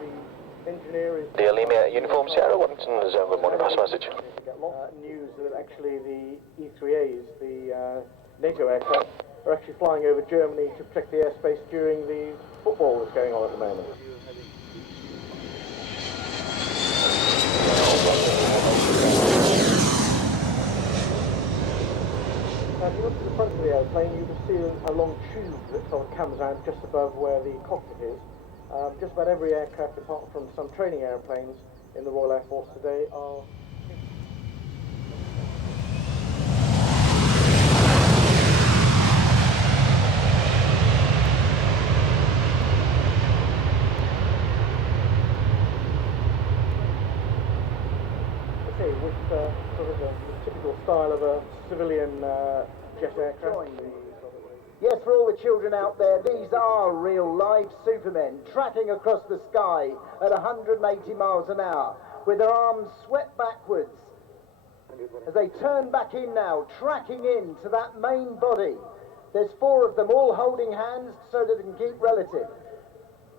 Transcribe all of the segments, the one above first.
the engineer is... The Alemia Uniform Sierra Waddington is good morning, pass message. News that actually the E-3As, the NATO aircraft, are actually flying over Germany to protect the airspace during the football that's going on at the moment. Now, if you look to the front of the airplane, you can see a long tube that sort of comes out just above where the cockpit is. Just about every aircraft, apart from some training airplanes in the Royal Air Force today, are... with sort of the typical style of a civilian jet aircraft. Yes, for all the children out there, these are real live supermen tracking across the sky at 180 miles an hour with their arms swept backwards as they turn back in now, tracking in to that main body. There's 4 of them all holding hands so that they can keep relative.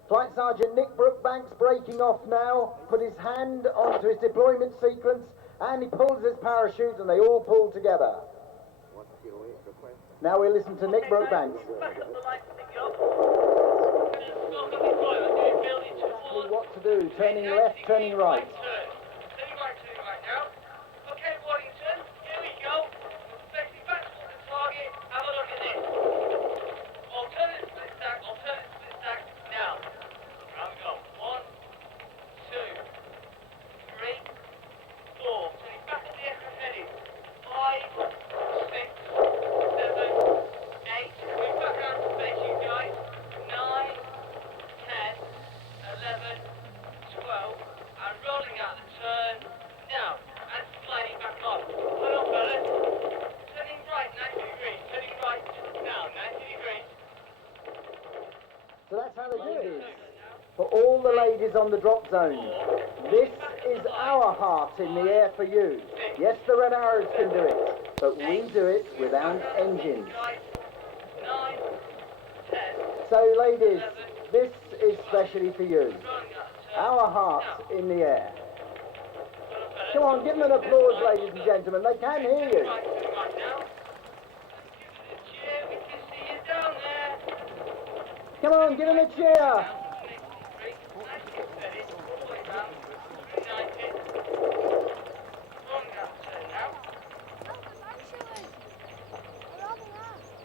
Flight Sergeant Nick Brookbanks breaking off now, put his hand onto his deployment sequence, and he pulls his parachute and they all pull together. Now we'll listen to Nick Brookbanks. Exactly what to do, turning left, turning right. Turning right now. Okay, Waddington, here we go. Facing back towards the target, have a look at this. Alternate split stack, now. Round we go. 1, 2, 3, 4. Turning back to the aircraft heading. 5, 6, 7, 8. Going back around to base, you guys. 9, 10, 11, 12. And rolling out the turn. Now. And sliding back on. Hold on, fellas. Turning right, 90 degrees. Turning right. Now, 90 degrees. So that's how they do it. For all the ladies on the drop zone, this is our heart in the air for you. Yes, the Red Arrows can do it, but we do it without engines. So ladies, this is specially for you. Our heart in the air. Come on, give them an applause, ladies and gentlemen. They can hear you. Come on, give them a cheer.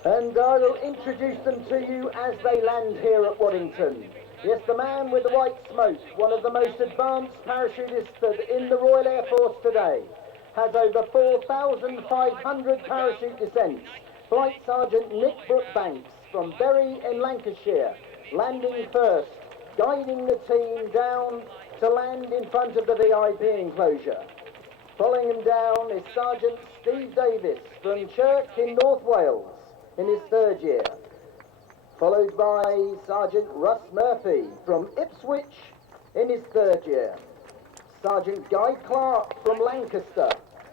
And I will introduce them to you as they land here at Waddington. Yes, the man with the white smoke, one of the most advanced parachutists in the Royal Air Force today, has over 4,500 parachute descents. Flight Sergeant Nick Brookbanks from Bury in Lancashire, landing first, guiding the team down to land in front of the VIP enclosure. Following him down is Sergeant Steve Davis from Chirk in North Wales in his 3rd year, followed by Sergeant Russ Murphy from Ipswich in his 3rd year, Sergeant Guy Clark from Lancaster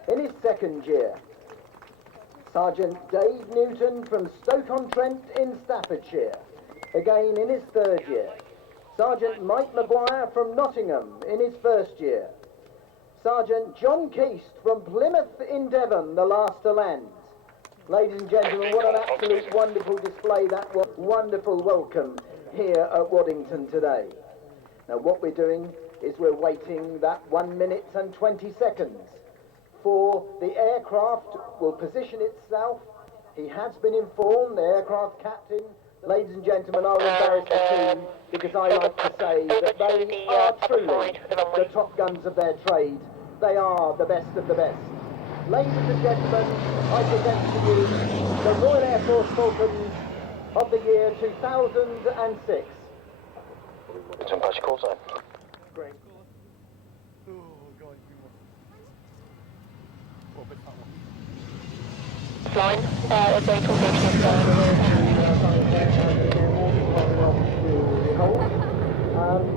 in his 2nd year, Sergeant Dave Newton from Stoke-on-Trent in Staffordshire, again in his 3rd year, Sergeant Mike Maguire from Nottingham in his 1st year, Sergeant John Keast from Plymouth in Devon, the last to land. Ladies and gentlemen, what an absolute wonderful display that was. Wonderful welcome here at Waddington today. Now what we're doing is we're waiting that 1 minute and 20 seconds for the aircraft will position itself. He has been informed, the aircraft captain. Ladies and gentlemen, I'll embarrass the team because I like to say that they are truly the top guns of their trade. They are the best of the best. Ladies and gentlemen, I present to you the Royal Air Force Falcons of the year 2006. It's in call sign. Great. Line, it's a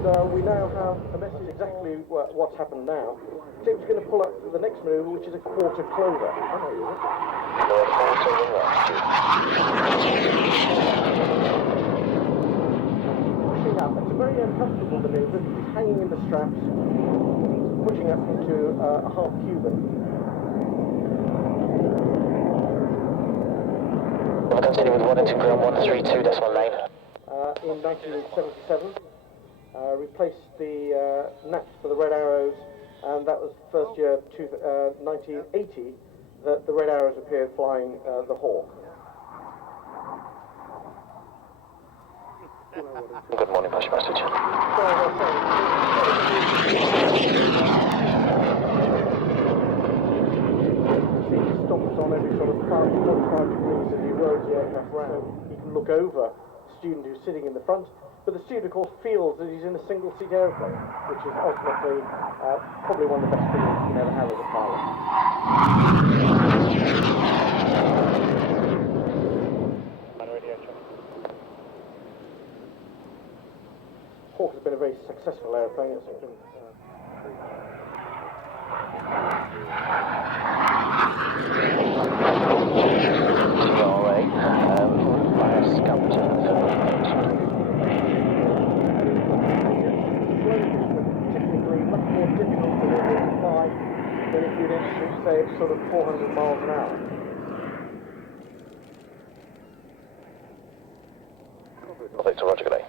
And we now have a message exactly what's happened now. Tim's going to pull up the next manoeuvre, which is a quarter clover. I know you pushing up. It's a very very uncomfortable manoeuvre. He's hanging in the straps, pushing up into a half Cuban. We'll continue with Waddington ground 132.9. In 1977, replaced the naps for the Red Arrows, and that was the first year, 1980, that the Red Arrows appeared flying the Hawk. Good morning, Pash message. He stops on every sort of 45 degrees as he rolls the aircraft round. He can look over the student who's sitting in the front, but the student, of course, feels that he's in a single-seat aeroplane, which is ultimately probably one of the best feelings you can ever have as a pilot. Hawk has been a very successful aeroplane. It's been, technically much more difficult to fly than if you'd actually say it's sort of 400 miles an hour. Victor, Roger, good day.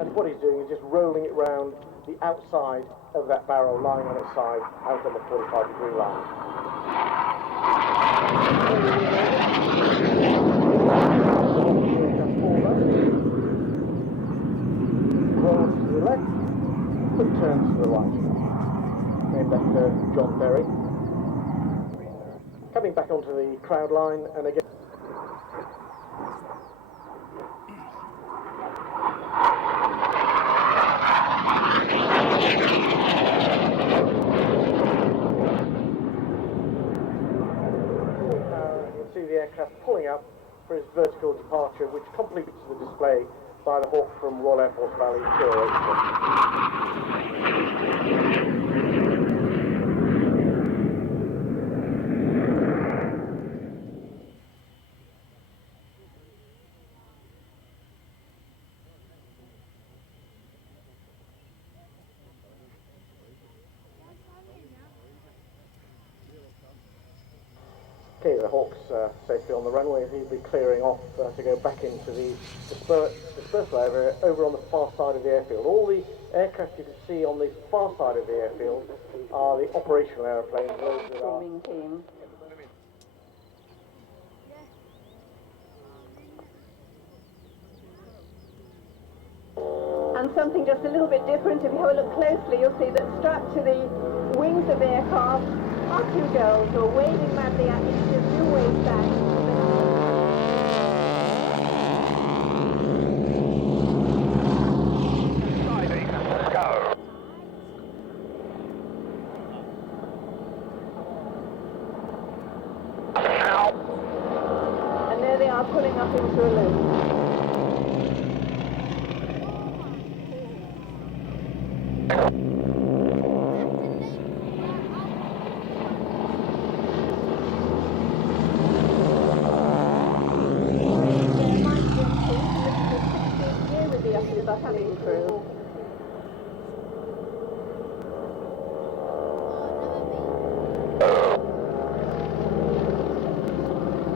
And what he's doing is just rolling it round the outside of that barrel, lying on its side, out on the 45-degree line. Rolls to the left, quick turns to the right. Named after John Berry. Coming back onto the crowd line, and again. You'll see the aircraft pulling up for its vertical departure, which completes the display by the Hawk from Royal Air Force Valley to Okay, the Hawk's safely on the runway. He'll be clearing off to go back into the dispersal area over on the far side of the airfield. All the aircraft you can see on the far side of the airfield are the operational aeroplanes. Those that are And something just a little bit different, if you have a look closely, you'll see that strapped to the wings of the aircraft are two girls who are waving madly at you to give new waves back. Let's go. And there they are pulling up into a loop.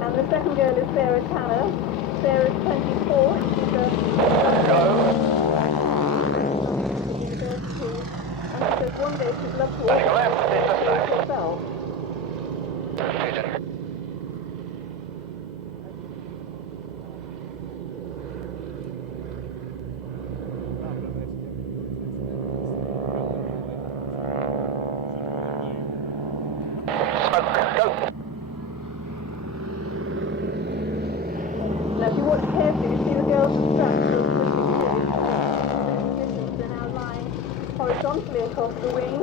And the second girl is Sarah Tanner. Sarah's 24. She's a... And she says one day she'd love to walk herself. Now if you watch carefully, you see the girls are strapped to the they're now lying horizontally across the wing.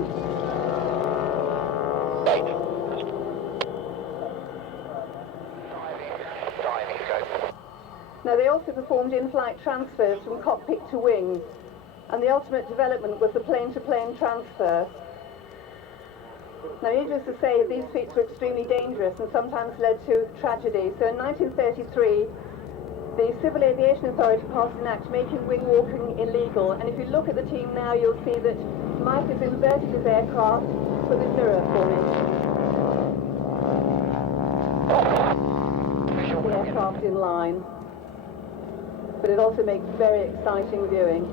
Now they also performed in-flight transfers from cockpit to wing, and the ultimate development was the plane-to-plane transfer. Now, needless to say, these feats were extremely dangerous and sometimes led to tragedy. So in 1933, the Civil Aviation Authority passed an act making wing walking illegal. And if you look at the team now, you'll see that Mike has inverted his aircraft with his mirror for me. The aircraft in line. But it also makes very exciting viewing.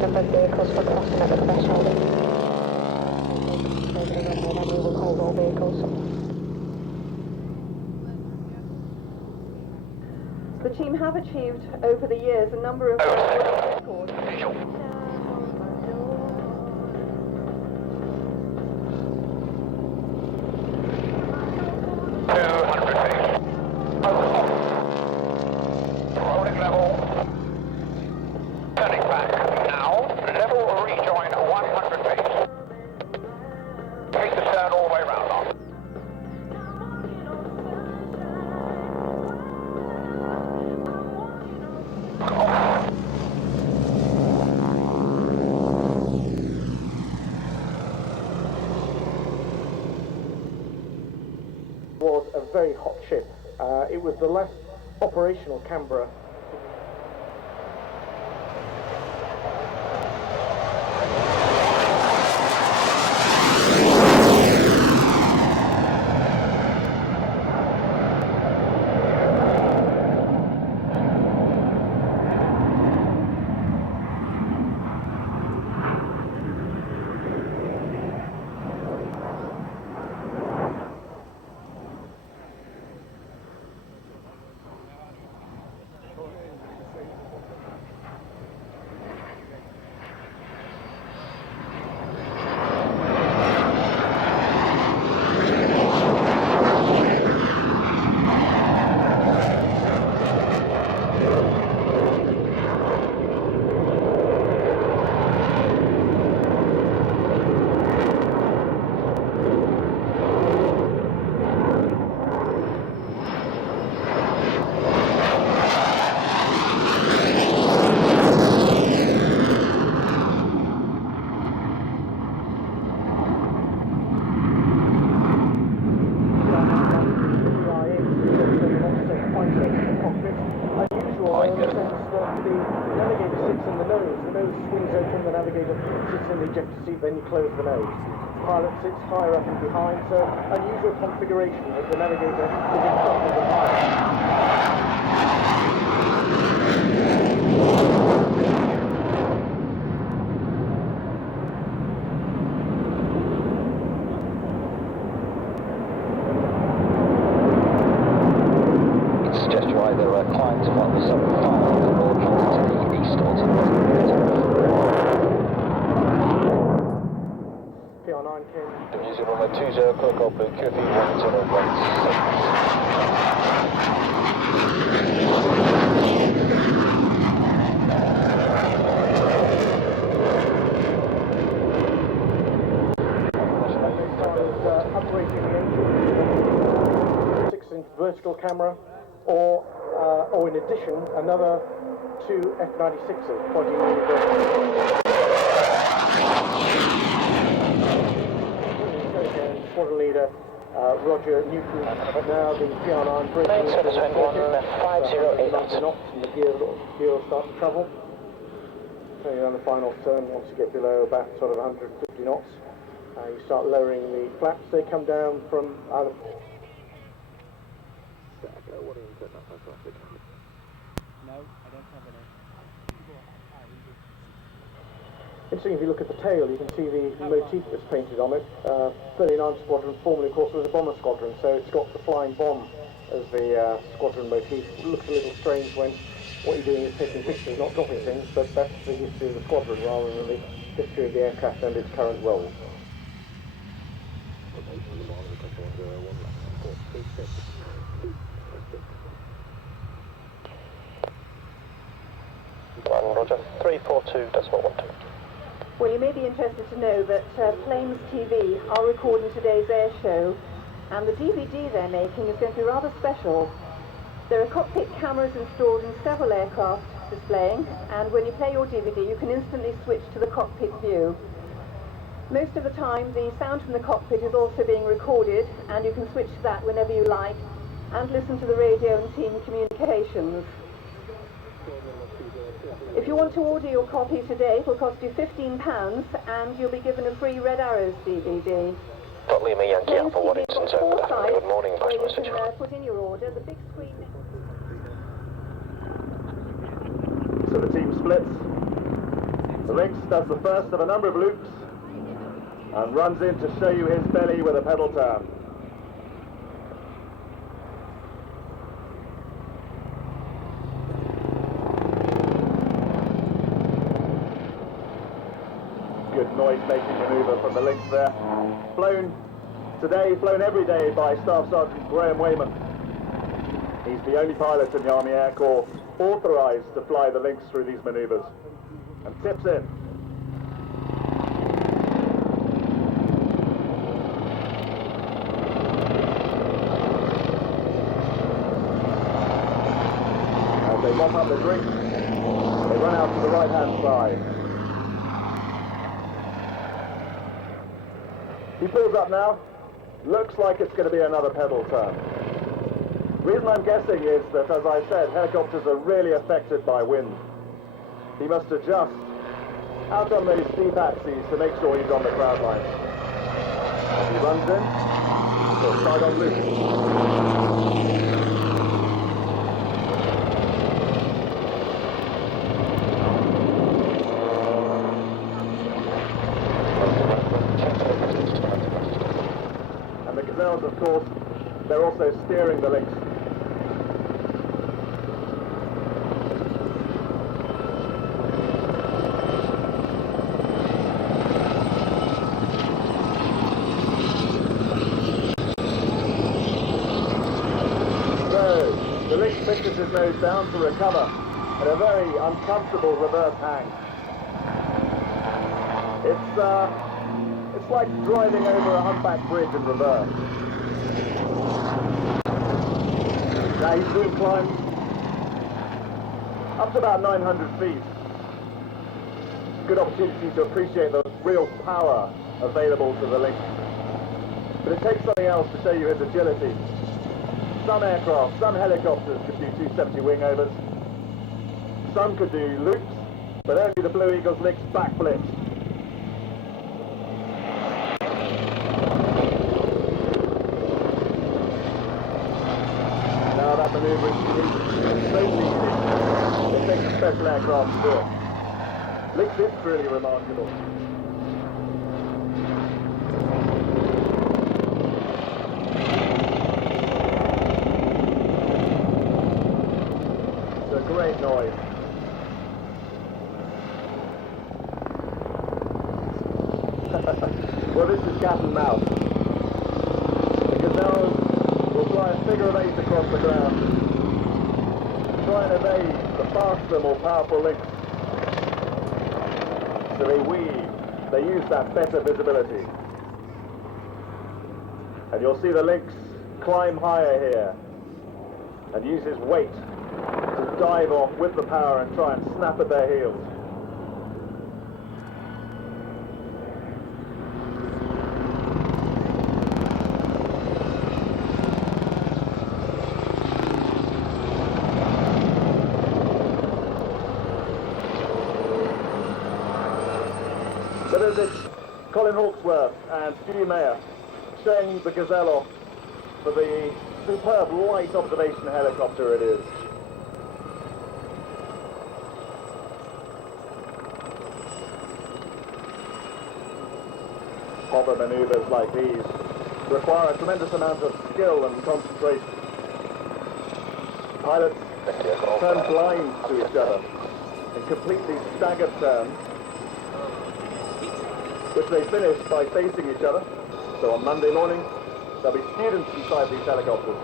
Number of vehicles for crossing at the threshold. We will hold all vehicles. The team have achieved over the years a number of records. Rolling level. Turning back now. Level rejoin 100 feet. Take the turn all the way round now. Was a very hot ship. It was the last operational Canberra. Then you close the nose. Pilot sits higher up and behind, so unusual configuration that the navigator is in front of the pilot. It's just why there are climbs of like the 75 or to the east or to the west. PR9 came. New Zealand runway 20, clear off QFE 1 Upgrading the engine, 6-inch vertical camera, or in addition, another 2 F-96s pointing in the squadron leader Roger Newton. Now the PR9 braking into the circuit, 508 knots, and the gear will start to travel. Turning on the final turn, once you get below about sort of 150 knots, you start lowering the flaps. They come down from either. No, I don't have any. Interesting, if you look at the tail, you can see the motif that's painted on it. 39 Squadron formerly, of course, was a bomber squadron, so it's got the flying bomb as the squadron motif. It looks a little strange when what you're doing is taking pictures, not dropping things, but that's the history of the squadron rather than the history of the aircraft and its current role. Roger, 342.12. Well, you may be interested to know that Plains TV are recording today's air show, and the DVD they're making is going to be rather special. There are cockpit cameras installed in several aircraft displaying, and when you play your DVD, you can instantly switch to the cockpit view. Most of the time the sound from the cockpit is also being recorded, and you can switch to that whenever you like and listen to the radio and team communications. If you want to order your copy today, it will cost you £15 and you'll be given a free Red Arrows DVD. Lima Yankee Alpha Waddington Airshow. Good morning, where Bash you message. can put in your order. The big screen. So the team splits. The Lynx does the first of a number of loops and runs in to show you his belly with a pedal turn. Good noise-making manoeuvre from the Lynx there. Flown today, flown every day by Staff Sergeant Graham Wayman. He's the only pilot in the Army Air Corps authorised to fly the Lynx through these manoeuvres. And tips in. As they mop up the drink, they run out to the right-hand side. He pulls up now. Looks like it's going to be another pedal turn. The reason I'm guessing is that, as I said, helicopters are really affected by wind. He must adjust out on those steep axes to make sure he's on the crowd line. As he runs in, he'll side on loop. And the Gazelles, of course, they're also steering the Lynx. The Lynx pitches his nose down to recover at a very uncomfortable reverse hang. It's like driving over a humpback bridge in reverse. Now he's doing climbs up to about 900 feet. Good opportunity to appreciate the real power available to the Lynx. But it takes something else to show you his agility. Some aircraft, some helicopters could do 270 wing overs. Some could do loops, but only the Blue Eagle's Lynx backflips. Now that manoeuvre is unique. So easy. It takes a special aircraft to do it. Lynx is truly remarkable. Great noise. Well, this is cat and mouse. The Gazelle will fly a figure of 8 across the ground, try and evade the faster, more powerful Lynx. So they weave, they use that better visibility. And you'll see the Lynx climb higher here and use his weight to dive off with the power and try and snap at their heels. But as it's Colin Hawksworth and Stu Mayer showing the Gazelle off for the superb light observation helicopter it is. Hover manoeuvres like these require a tremendous amount of skill and concentration. Pilots turn blind to each other in completely staggered turns, which they finish by facing each other. So on Monday morning, there'll be students inside these helicopters.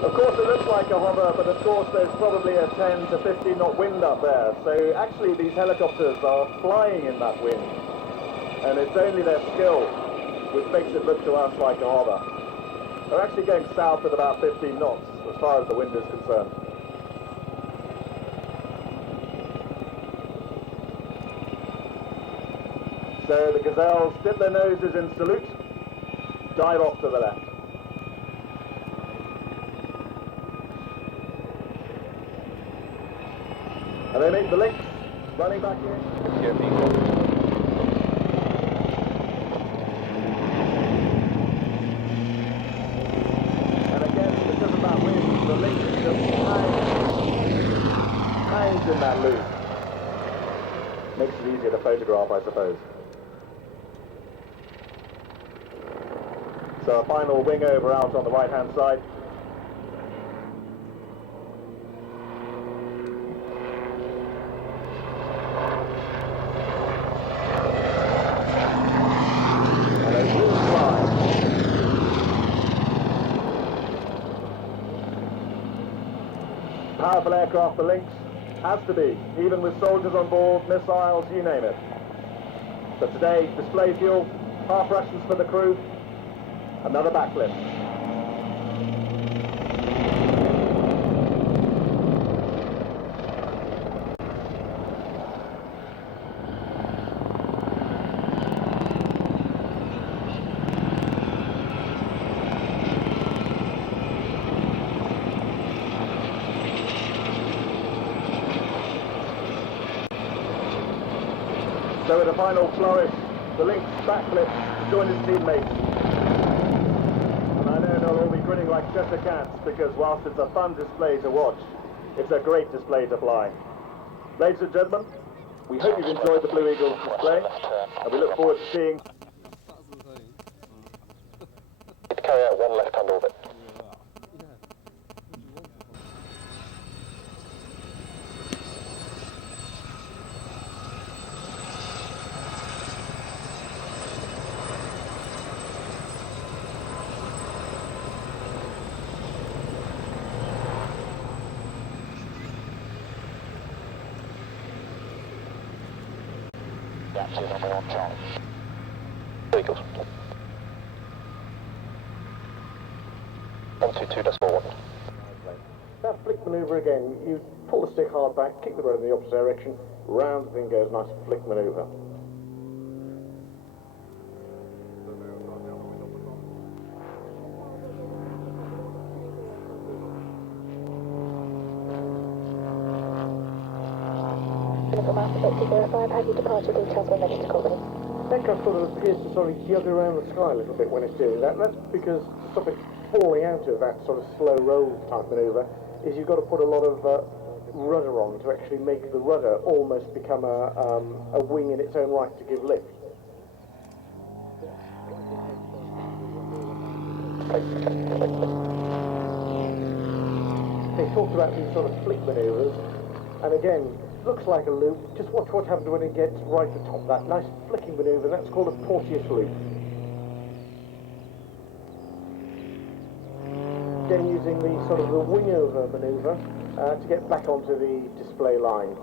Of course, it looks like a hover, but of course there's probably a 10 to 15 knot wind up there. So actually these helicopters are flying in that wind. And it's only their skill which makes it look to us like a hover. They're actually going south at about 15 knots as far as the wind is concerned. So the Gazelles dip their noses in salute, dive off to the left. And they make the link, running back in. And again, because of that wind, the link just hangs in that loop. Makes it easier to photograph, I suppose. So a final wing over out on the right-hand side. And a blue fly. Powerful aircraft, the Lynx. Has to be, even with soldiers on board, missiles, you name it. But today, display fuel, half rations for the crew, another backflip. So with a final flourish, the Lynx backflip to join his teammates. And I know they'll all be grinning like Cheshire cats because whilst it's a fun display to watch, it's a great display to fly. Ladies and gentlemen, we hope you've enjoyed the Blue Eagles display, and we look forward to seeing... To carry out one left-hand orbit. That's number 1 Charlie. Eagles. 122.1. That flick manoeuvre again, you pull the stick hard back, kick the rudder in the opposite direction, round the thing goes, nice flick manoeuvre. Have your departure details when ready to copy. Aircraft sort of appears to sort of jug around the sky a little bit when it's doing that, and that's because to stop it falling out of that sort of slow roll type manoeuvre is you've got to put a lot of rudder on to actually make the rudder almost become a wing in its own right to give lift. They talked about these sort of flick manoeuvres, and again, looks like a loop. Just watch what happens when it gets right at the top. That nice flicking manoeuvre, that's called a Porteous loop. Again, using the sort of the wing over manoeuvre to get back onto the display line.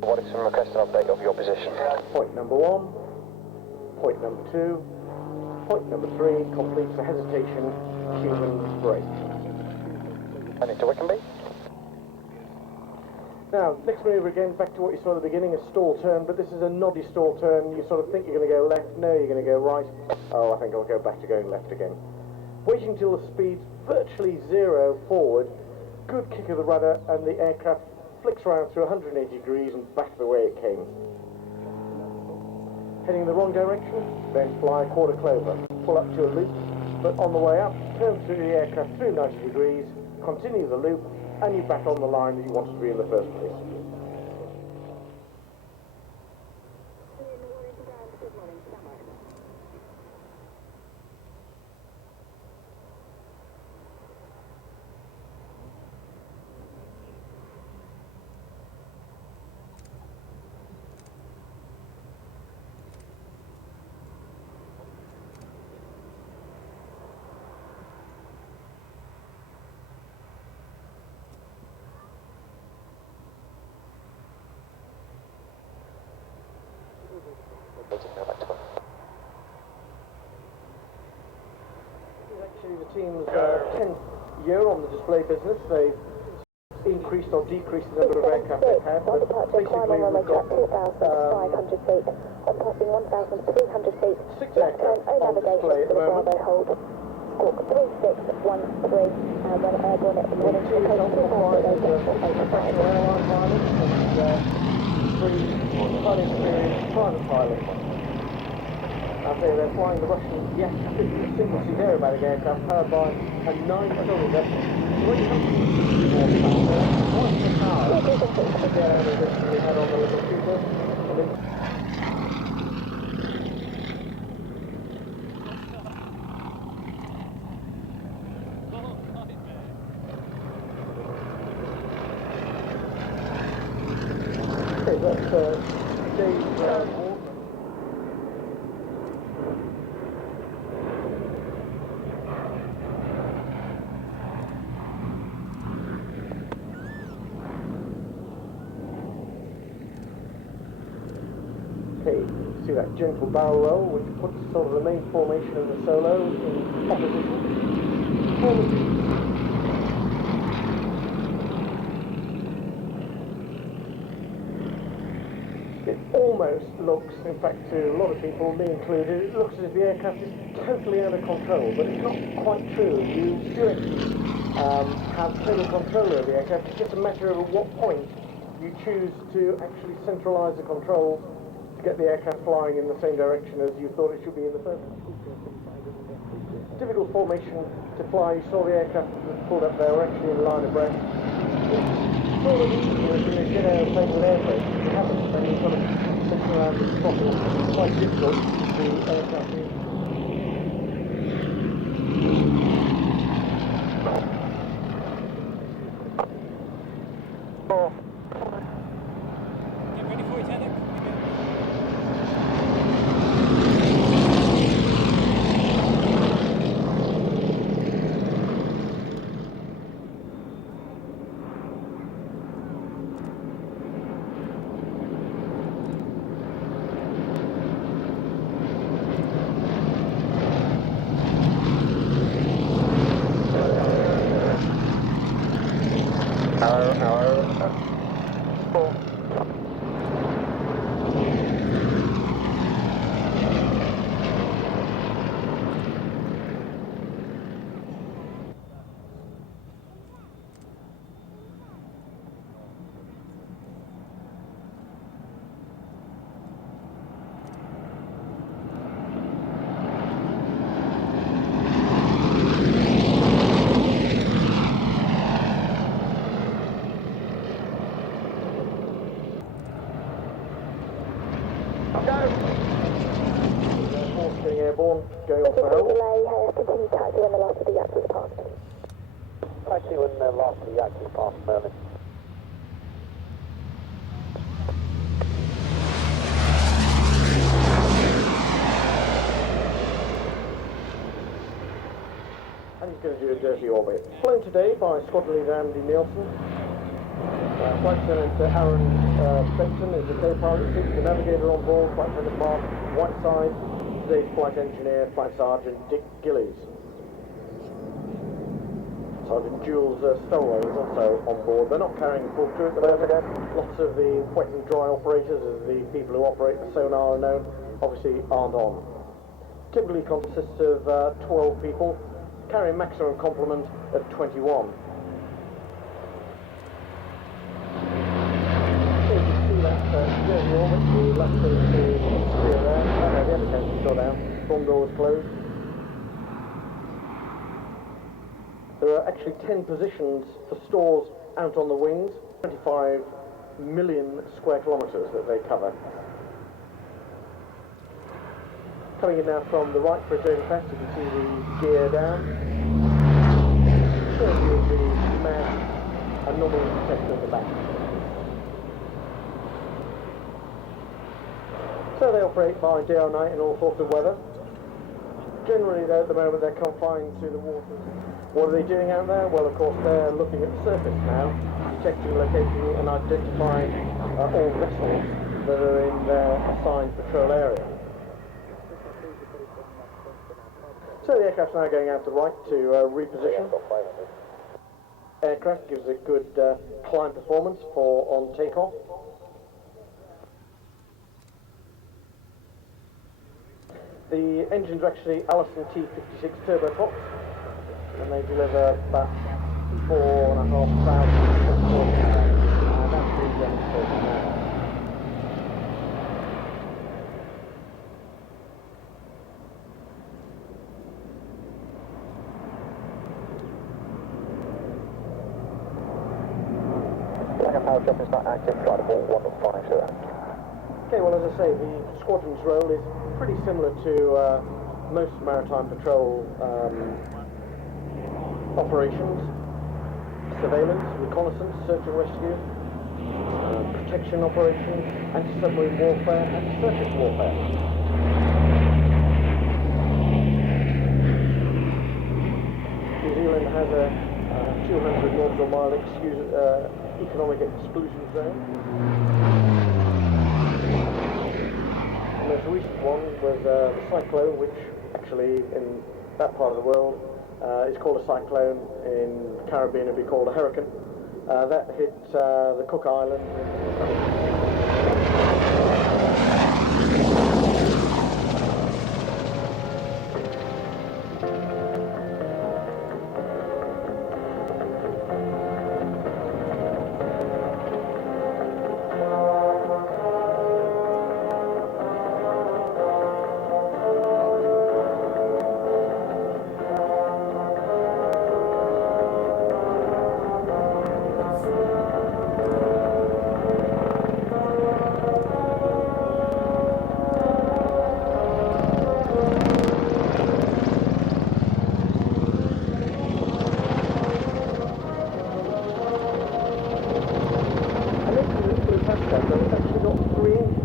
Waddington request an update of your position. Point number 1, point number 2, point number 3 completes the hesitation human brake. And into Wickenby. Now, next manoeuvre again, back to what you saw at the beginning, a stall turn, but this is a noddy stall turn. You sort of think you're going to go left, no, you're going to go right. Oh, I think I'll go back to going left again. Waiting till the speed's virtually 0 forward, good kick of the rudder, and the aircraft flicks around through 180 degrees and back the way it came. Heading in the wrong direction, then fly a quarter clover. Pull up to a loop, but on the way up, turn through the aircraft through 90 degrees, continue the loop, and you're back on the line that you wanted to be in the first place. actually the team's 10th year on the display business. They've increased or decreased the number of aircraft they've had, but basically we've got 2,500 feet, on passing 1,300 feet, 6 aircraft on display at the moment. Hold. Squawk 3613, and when airborne at The team itself comprises of 6 professional airline pilots and 3 highly experienced private pilots. Out there, they're flying the Russian Yak-50 single-seat aerobatic aircraft powered by a 9-cylinder 360 horsepower, twice the power of the aerobatic we had on the little shooter. Okay, that's Dave Ward. Okay, see that gentle barrel roll, which puts sort of the main formation of the solo in opposition. It almost looks, in fact to a lot of people, me included, it looks as if the aircraft is totally out of control, but it's not quite true. You still have total control of the aircraft. It's just a matter of at what point you choose to actually centralise the controls to get the aircraft flying in the same direction as you thought it should be in the first place. Difficult formation to fly. You saw the aircraft that pulled up there were actually in line of breath. It's sort of easier if you're in a jet aeroplane with air brakes. If you haven't, then you've got to mess around with the throttle. It's quite difficult to keep the aircraft in. Get ready for it, Heather. Getting airborne, going off the hill. Continue taxi when the last of the yak is passed. Taxi when the last of the yak is past, Merlin. And he's going to do a dirty orbit. Flown today by Squadron Leader Andy Nielsen. Flight Lieutenant Aaron Benton is the co-pilot, the navigator on board, Flight Lieutenant Mark Whiteside, today's flight engineer, Flight Sergeant Dick Gillies. Sergeant Jules Stowaway is also on board. They're not carrying full crew at the moment. Lots of the wet and dry operators, as the people who operate the sonar are known, obviously aren't on. Typically consists of 12 people, carrying maximum complement of 21. Jersey orbit, the left is the interior there. The other coast is still down. Front door is closed. There are actually 10 positions for stores out on the wings. 25 million square kilometres that they cover. Coming in now from the right for a journey test, you can see the gear down. Shows you the mass anomaly detector at the back. So they operate by day or night in all sorts of weather. Generally, at the moment, they're confined to the waters. What are they doing out there? Well, of course, they're looking at the surface now, detecting, locating and identifying all vessels that are in their assigned patrol area. So So the aircraft's now going out to right to reposition. Aircraft gives a good climb performance for on takeoff. The engines are actually Allison T56 turboprops, and they deliver about 4,500 horsepower, and that's being demonstrated now. Power shop is not active, try to ball 150. Okay, well, as I say, the squadron's role is pretty similar to most maritime patrol operations: surveillance, reconnaissance, search and rescue, protection operations, anti-submarine warfare, anti-surface warfare. New Zealand has a 200 nautical mile economic exclusion zone. The most recent one was the cyclone, which actually in that part of the world is called a cyclone. In the Caribbean it would be called a hurricane. That hit the Cook Islands.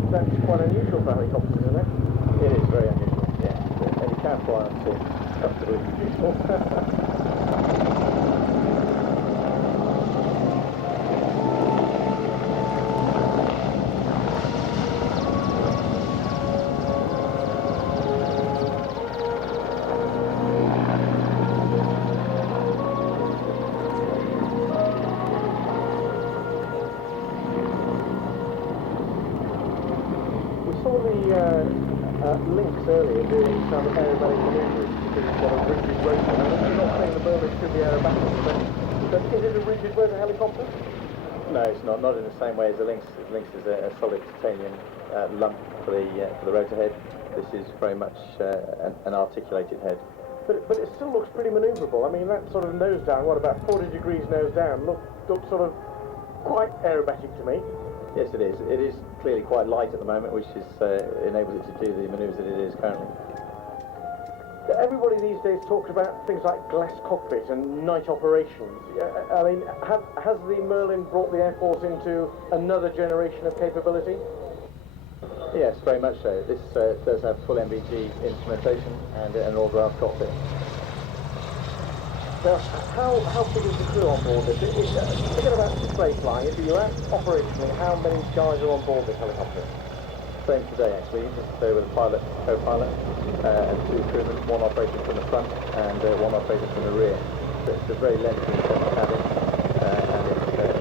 That's quite unusual for helicopters, isn't it? It is very unusual, yeah. And you can fly on two. Absolutely useful. Lynx earlier doing some aerobatic maneuvers because it's got a rigid rotor. I'm not saying the Berlin should be aerobatic, but is it a rigid rotor helicopter? No, it's not. Not in the same way as the Lynx. The Lynx is a solid titanium lump for the rotor head. This is very much an articulated head. But it still looks pretty manoeuvrable. I mean, that sort of nose down, what about 40 degrees nose down, looks sort of quite aerobatic to me. Yes, it is. It is clearly quite light at the moment, which is enables it to do the manoeuvres that it is currently. Everybody these days talks about things like glass cockpit and night operations. I mean, has the Merlin brought the Air Force into another generation of capability? Yes, very much so. This does have full MBG instrumentation and an all-glass cockpit. Now, how big is the crew on board this? Forget about display flying. If you're out operationally, how many guys are on board this helicopter? Same today, actually. Just with a pilot, co-pilot, and two crewmen, one operator from the front and one operator from the rear. So it's a very lengthy cabin, and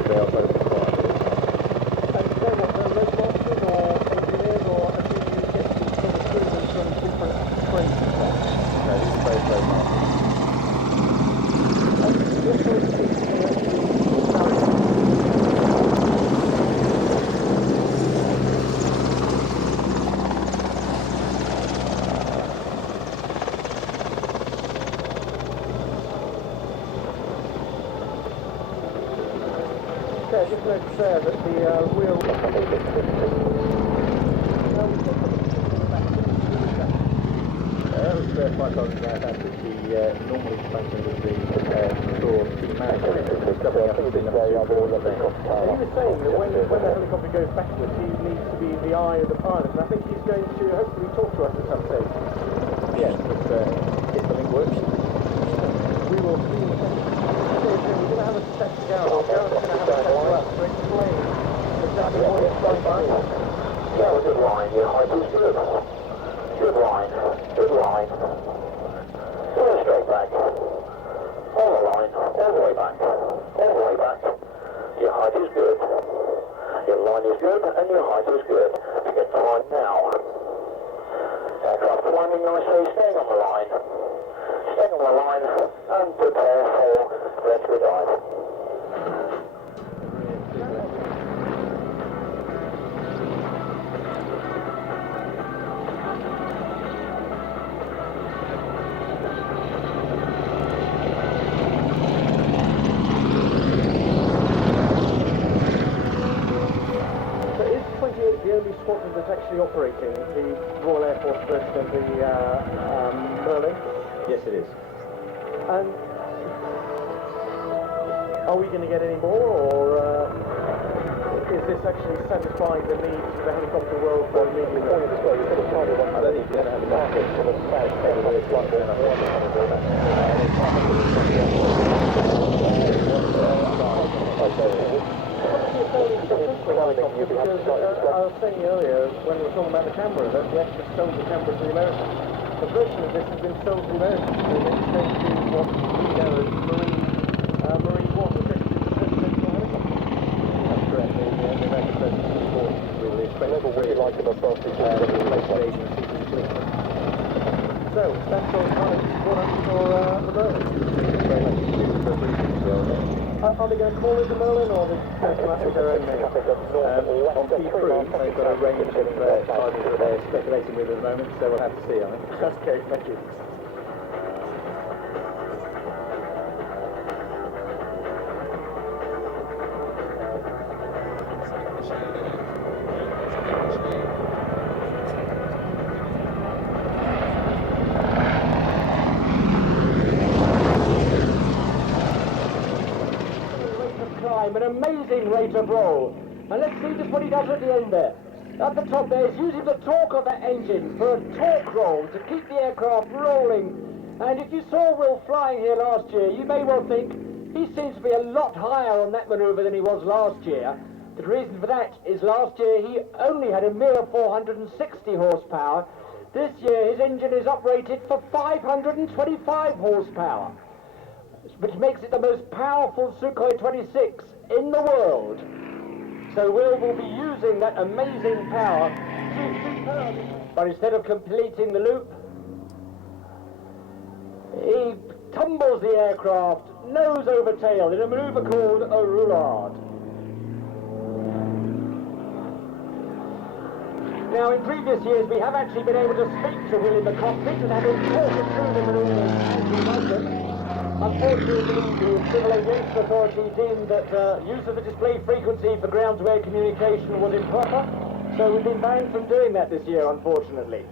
they are both required. And so what, the locomotives or engineers, or do you get the sort of crewmen from different trades and stuff? No, these are both very masters. What sort of seats do you actually carry? Okay, I just noticed there that the wheel... Spare flight target ground actually normally functions as the store team manager, doubling up as the number 2 crew on the thing. And he was saying that when the helicopter goes backwards, he needs to be the eye of the pilot, and I think he's going to hopefully talk to us at some stage. Yes, but if the link works. We will see in a second. Okay, so we're going to have a test to Gareth, or Gareth's going to have a test to us to explain exactly what it's like by. Yeah, good line, yeah, I do good. Good line, good line. timing nicely, staying on the line. Staying on the line and prepare for vertical dive. The only squadron that's actually operating the Royal Air Force version of the Merlin. Yes, it is. And are we going to get any more, or is this actually satisfying the needs of the helicopter world for medium? I don't think you're going to have the market for the south end of this one, then I think you're going to do that. Because I was saying earlier when we were talking about the camera that we actually sold the camera to the Americans. The version of this has been sold to the Americans in exchange to what we know as Marine One, which actually is a presidential helicopter. That's correct. The American president supports with the level would you like him above the agency fleet. So that's all kind of what I'm for the Merlin. Very much used for briefings, Are they going to call it the Merlin, or are they going to come up with their own name? On Key Crew, they've got a range of titles that they're speculating with at the moment, so we'll have to see, I think. Okay, thank you. An amazing rate of roll. And let's see just what he does at the end there. At the top there, he's using the torque of that engine for a torque roll to keep the aircraft rolling. And if you saw Will flying here last year, you may well think he seems to be a lot higher on that manoeuvre than he was last year. The reason for that is last year he only had a mere 460 horsepower. This year his engine is uprated for 525 horsepower, which makes it the most powerful Sukhoi 26 in the world. So Will be using that amazing power to, but instead of completing the loop, he tumbles the aircraft nose over tail in a manoeuvre called a roulade. Now, in previous years, we have actually been able to speak to Will in the cockpit and have him talk us through the manoeuvres as we like them. Unfortunately, the Civil Aviation Authority deemed that use of the display frequency for ground-to-air communication was improper, so we've been banned from doing that this year, unfortunately.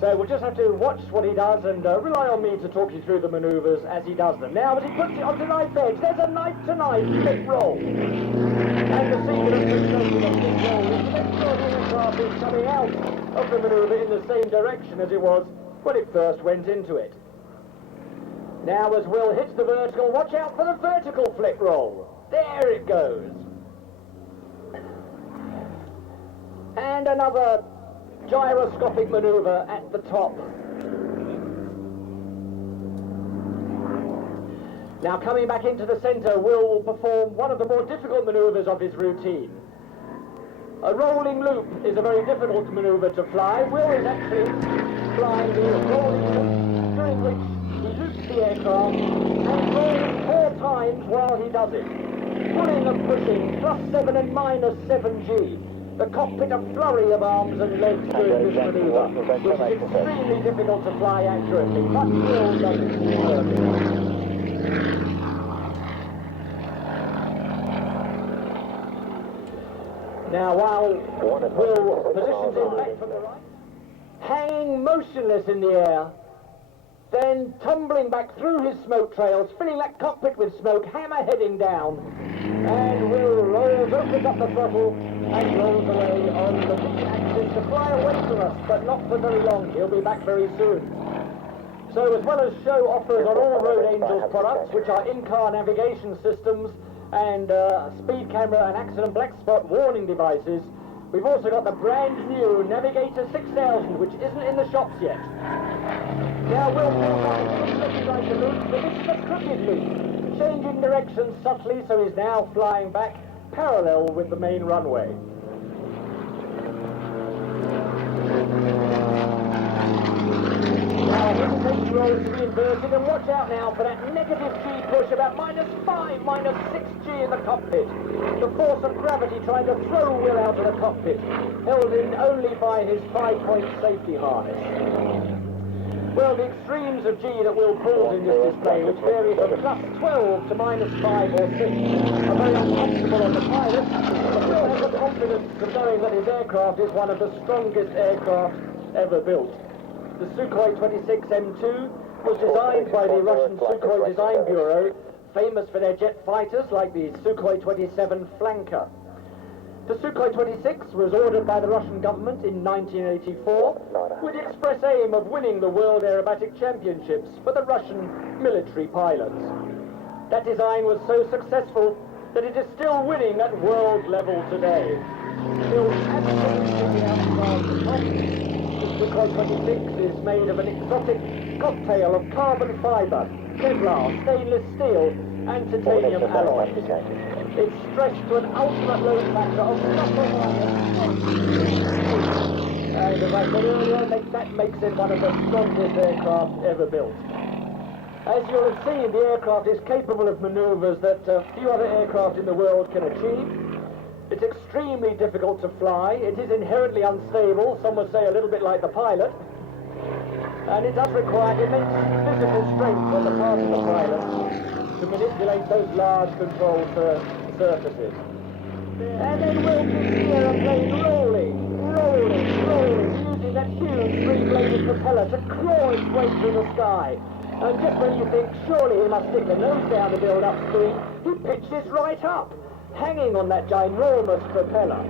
So we'll just have to watch what he does and rely on me to talk you through the manoeuvres as he does them. Now, as he puts it onto knife edge, there's a knife-to-knife split roll. And the secret of success of this roll is to make sure the aircraft is coming out of the manoeuvre in the same direction as it was when it first went into it. Now, as Will hits the vertical, watch out for the vertical flick roll. There it goes. And another gyroscopic manoeuvre at the top. Now, coming back into the centre, Will perform one of the more difficult manoeuvres of his routine. A rolling loop is a very difficult manoeuvre to fly. Will is actually flying the rolling loop, during which he loops the aircraft and rolls 4 times while he does it. Pulling and pushing, +7 and -7G. The cockpit a flurry of arms and legs during this manoeuvre, which is extremely difficult to fly accurately, but Will does it superbly. Now, while Will positions him back from the right, hanging motionless in the air, then tumbling back through his smoke trails, filling that cockpit with smoke, hammer heading down, and Will rolls, opens up the throttle, and rolls away on the big axis to fly away from us, but not for very long. He'll be back very soon. So, as well as show offers on all Road Angels products, which are in-car navigation systems and speed camera and accident black spot warning devices, we've also got the brand new Navigator 6000, which isn't in the shops yet. Now, Will feels like it's looking like a loop, but this is a crooked loop, changing direction subtly, so he's now flying back parallel with the main runway. roll to be inverted, and watch out now for that negative G push, about -5, -6 G in the cockpit. The force of gravity trying to throw Will out of the cockpit, held in only by his 5-point safety harness. Well, the extremes of G that Will pulls in this display, which vary from +12 to -5 or 6, are very uncomfortable on the pilot, but Will has the confidence of knowing that his aircraft is one of the strongest aircraft ever built. The Sukhoi 26 M2 was designed by the Russian Sukhoi Design Bureau, famous for their jet fighters like the Sukhoi 27 Flanker. The Sukhoi 26 was ordered by the Russian government in 1984 with the express aim of winning the World Aerobatic Championships for the Russian military pilots. That design was so successful that it is still winning at world level today. Still absolutely outside the top. The Sukhoi 26 is made of an exotic cocktail of carbon fibre, Kevlar, stainless steel and titanium alloy. It's stressed to an ultimate load factor of and as I said earlier, that makes it one of the strongest aircraft ever built. As you'll have seen, the aircraft is capable of manoeuvres that few other aircraft in the world can achieve. It's extremely difficult to fly. It is inherently unstable, some would say a little bit like the pilot. And it does require immense physical strength on the part of the pilot to manipulate those large control surfaces. And then Will keeps the aeroplane rolling, using that huge three-bladed propeller to claw its way through the sky. And just when you think surely he must stick the nose down to build up speed, he pitches right up, hanging on that ginormous propeller.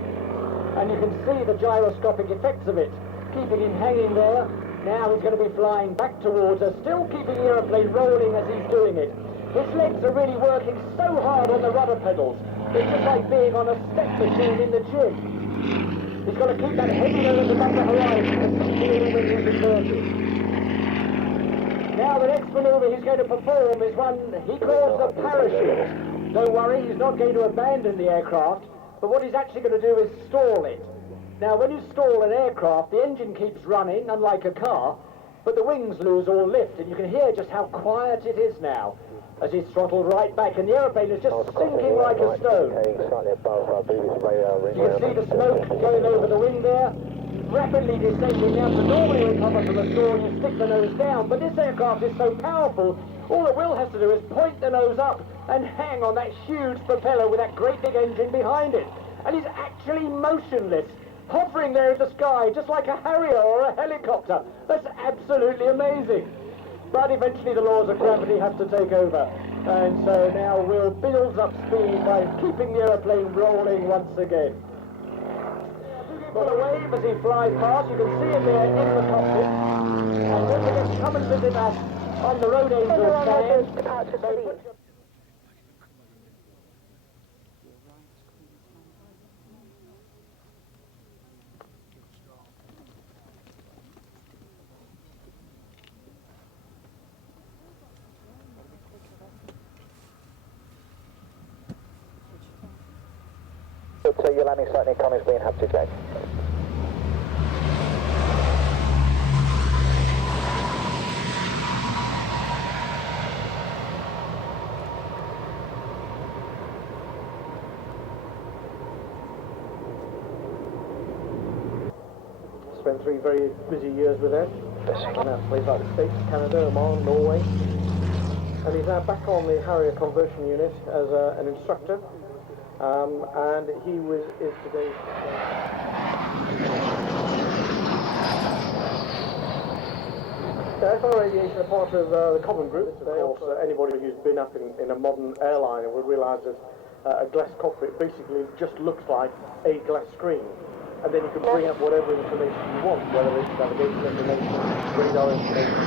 And you can see the gyroscopic effects of it, keeping him hanging there. Now he's going to be flying back towards us, still keeping the aeroplane rolling as he's doing it. His legs are really working so hard on the rudder pedals. It's just like being on a step machine in the gym. He's got to keep that heavy nose above the horizon to keep the when he's inverted. Now the next manoeuvre he's going to perform is one he calls the parachute. Don't worry, he's not going to abandon the aircraft, but what he's actually going to do is stall it. Now when you stall an aircraft, the engine keeps running, unlike a car, but the wings lose all lift, and you can hear just how quiet it is now as he's throttled right back, and the aeroplane is just sinking like a stone. You can see the smoke going over the wing there, rapidly descending. Now to normally recover from a stall, you stick the nose down, but this aircraft is so powerful, all that Will has to do is point the nose up and hang on that huge propeller with that great big engine behind it. And he's actually motionless, hovering there in the sky, just like a Harrier or a helicopter. That's absolutely amazing. But eventually the laws of gravity have to take over. And so now Will builds up speed by keeping the aeroplane rolling once again. Well, a wave as he flies past, you can see him there in the cockpit. And don't forget, come and visit us on the Road Angel stand. So your landing site near Connors being happy to check. Spent 3 very busy years with them. Now places like the States, Canada, Oman, Norway. And he's now back on the Harrier conversion unit as an instructor. And he is today. FR Aviation are part of the Common Group. Of course, anybody who's been up in a modern airliner would realise that a glass cockpit basically just looks like a glass screen. And then you can bring up whatever information you want, whether it's navigation information, radar information.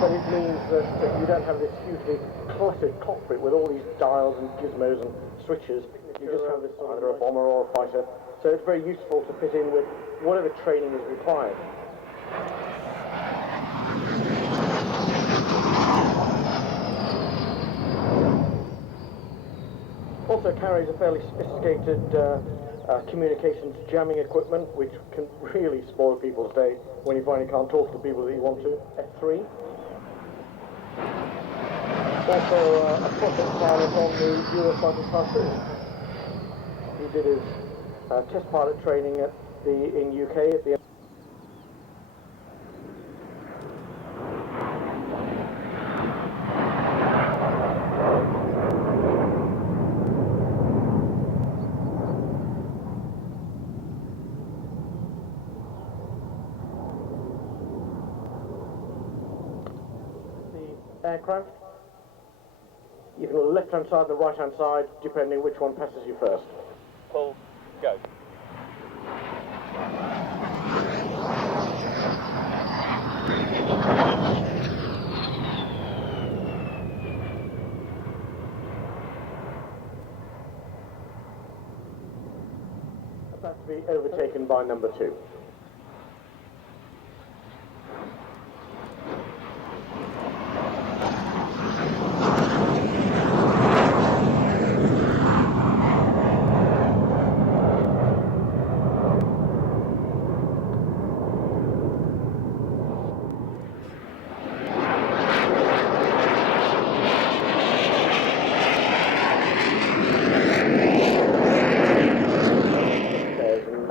But it means that you don't have this hugely cluttered cockpit with all these dials and gizmos and switches. You just have this either a bomber or a fighter. So it's very useful to fit in with whatever training is required. Also carries a fairly sophisticated communications jamming equipment, which can really spoil people's day when you finally can't talk to people that you want to. F3. Also a project pilot on the Eurofighter Typhoon. He did his test pilot training in UK at the aircraft. You can go the left-hand side and the right-hand side, depending which one passes you first. Pull, go. About to be overtaken by number 2.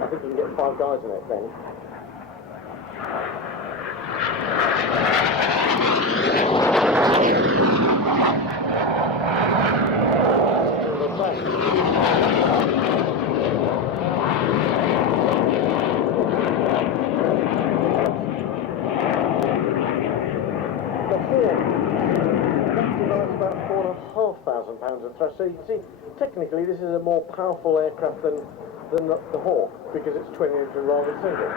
I think you can get 5 guys in it then. About £4,500 of thrust. So you can see, technically, this is a more powerful aircraft than the Hawk, because it's 20 inches rather than single.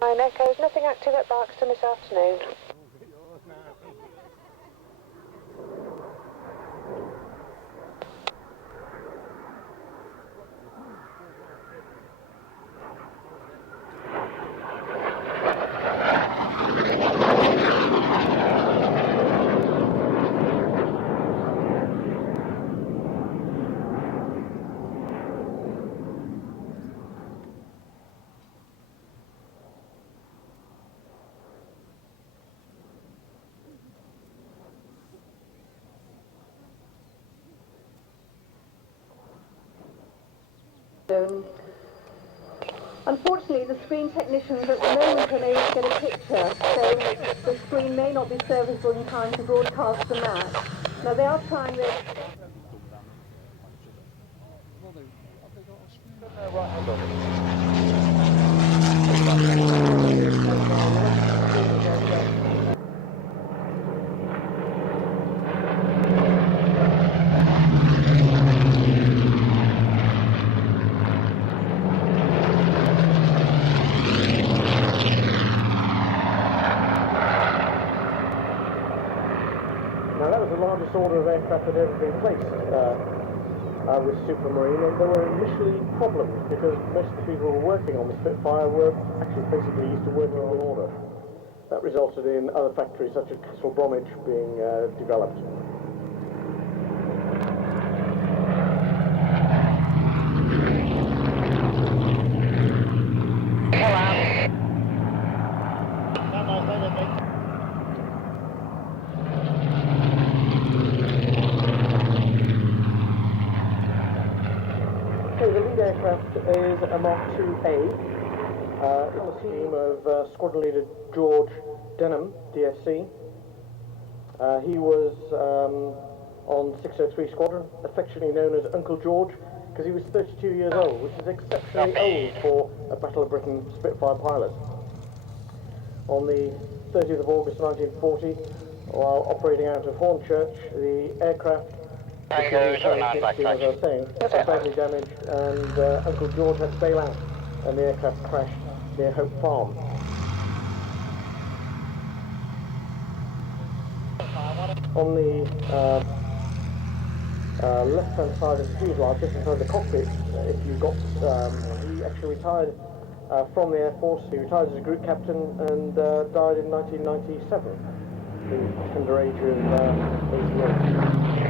Nine Echoes, nothing active at Barkston this afternoon. Unfortunately, the screen technicians at the moment are able to get a picture, so the screen may not be serviceable in time to broadcast the match. Now, they are trying this. Now that was the largest order of aircraft that had ever been placed with Supermarine, and there were initially problems because most of the people who were working on the Spitfire were actually basically used to working on order. That resulted in other factories such as Castle Bromwich being developed. aircraft is a Mark II-A, on the team of Squadron Leader George Denham, DSC. He was on 603 Squadron, affectionately known as Uncle George, because he was 32 years old, which is exceptionally old for a Battle of Britain Spitfire pilot. On the 30th of August 1940, while operating out of Hornchurch, the aircraft, as I was saying, was badly damaged, and Uncle George had to bail out, and the aircraft crashed near Hope Farm. On the left-hand side of the fuselage, just inside the cockpit, if you got, he actually retired from the Air Force. He retired as a group captain and died in 1997, the tender age of 88.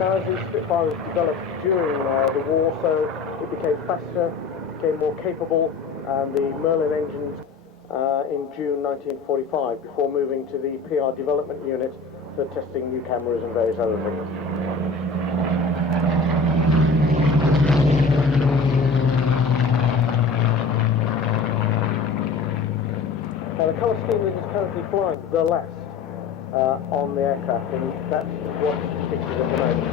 Now, as the Spitfire was developed during the war, so it became faster, became more capable, and the Merlin engines in June 1945, before moving to the PR development unit for testing new cameras and various other things. Now, the colour scheme that is currently flying, the last, on the aircraft, and that's what pictures at the moment.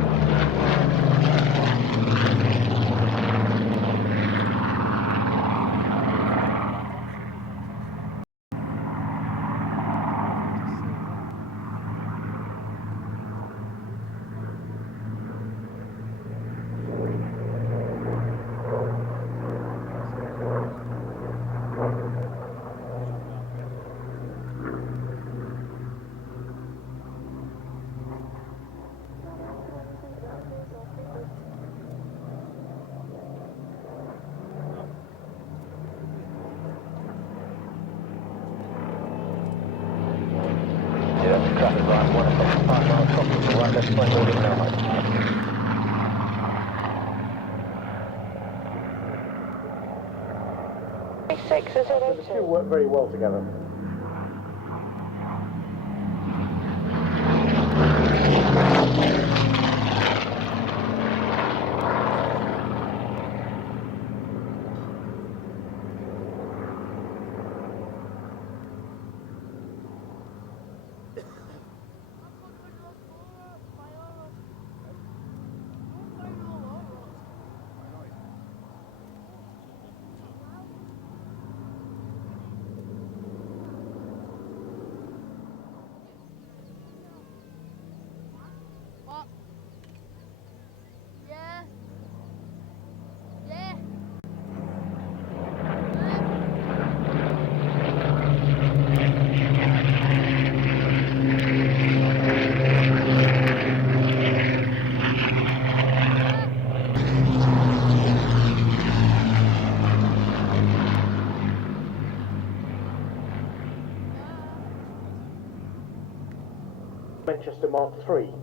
Traffic line 1 miles top of the right, left plane moving now. 6 is So the two work very well together. Manchester Mark III.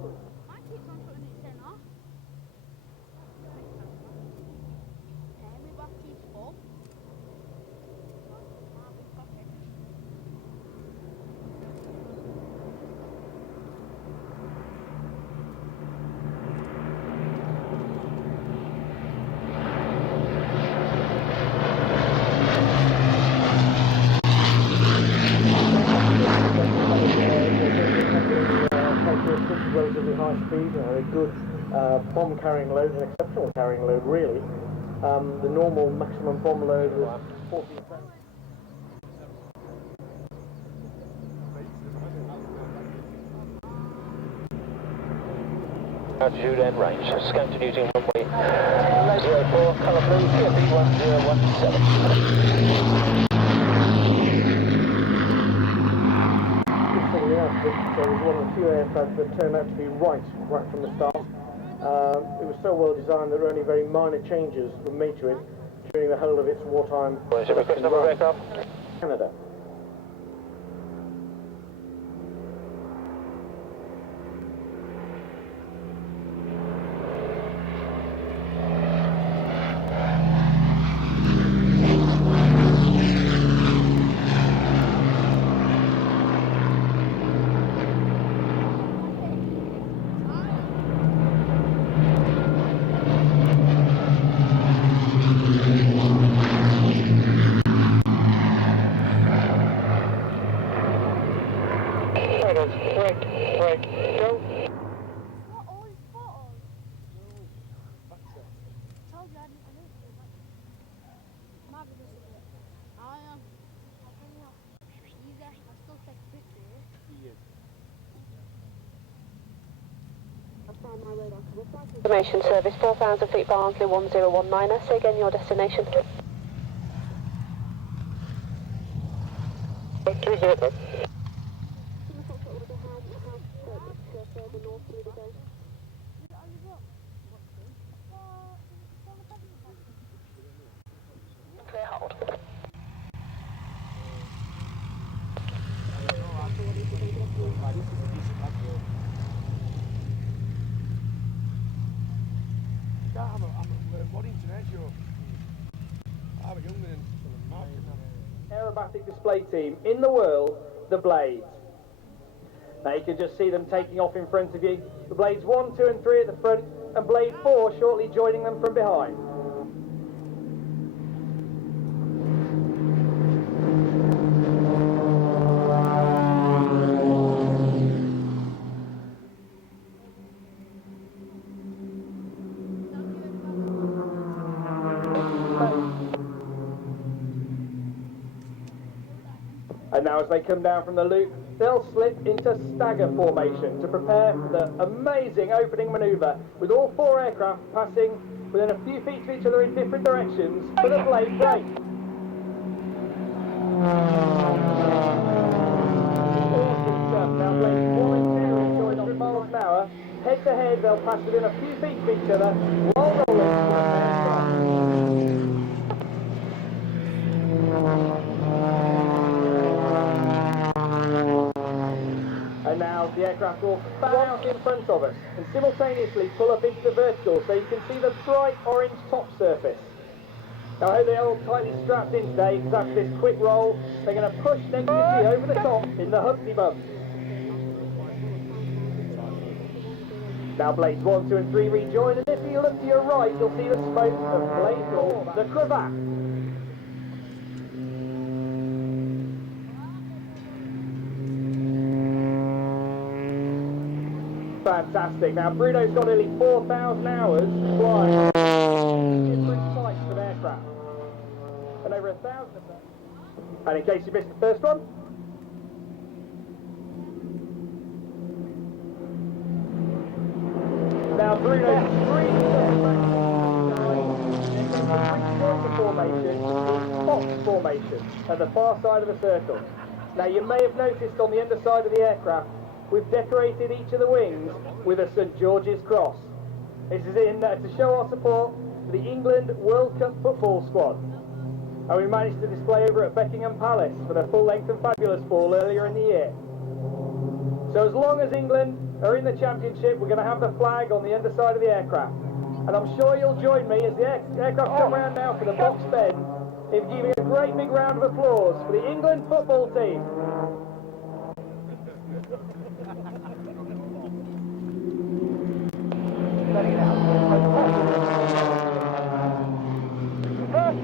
Relatively high speed, a good bomb carrying load, an exceptional carrying load really. The normal maximum bomb load was 14 tons. Altitude and range. Scouted using runway 04, colour blue, TFE 1017. It was one of the few aircraft that turned out to be right from the start. It was so well designed that only very minor changes were made to it during the whole of its wartime. What is the request number of aircraft? Canada. Information service 4,000 feet Barnsley 1019. Say again your destination. 20. Clear hold. I'm at Waddington Airshow. I'm a young man. Aerobatic display team in the world, the Blades. Now you can just see them taking off in front of you. The Blades 1, 2 and 3 at the front, and Blade 4 shortly joining them from behind. And now as they come down from the loop, they'll slip into stagger formation to prepare for the amazing opening manoeuvre, with all 4 aircraft passing within a few feet of each other in different directions for the blade break. Awesome stuff. Now blades 1 and 2 enjoying 100 miles an hour. Head to head, they'll pass within a few feet of each other while rolling to the aircraft. And now the aircraft will fan out in front of us and simultaneously pull up into the vertical so you can see the bright orange top surface. Now I hope they're all tightly strapped in today, because after this quick roll they're going to push negative G over the top in the Humpty bump. Now blades 1, 2 and 3 rejoin, and if you look to your right you'll see the smoke of blade 4, the cravat. Fantastic. Now Bruno's got nearly 4,000 hours flying different types of aircraft. And over 1,000 of them. And in case you missed the first one, now Bruno's 3 formation is Fox formation at the far side of the circle. Now you may have noticed on the underside of the aircraft we've decorated each of the wings with a St George's Cross. This is to show our support for the England World Cup football squad. And we managed to display over at Buckingham Palace for the full-length and fabulous ball earlier in the year. So as long as England are in the championship, we're going to have the flag on the underside of the aircraft. And I'm sure you'll join me as the aircraft come round now for the box bend in giving a great big round of applause for the England football team.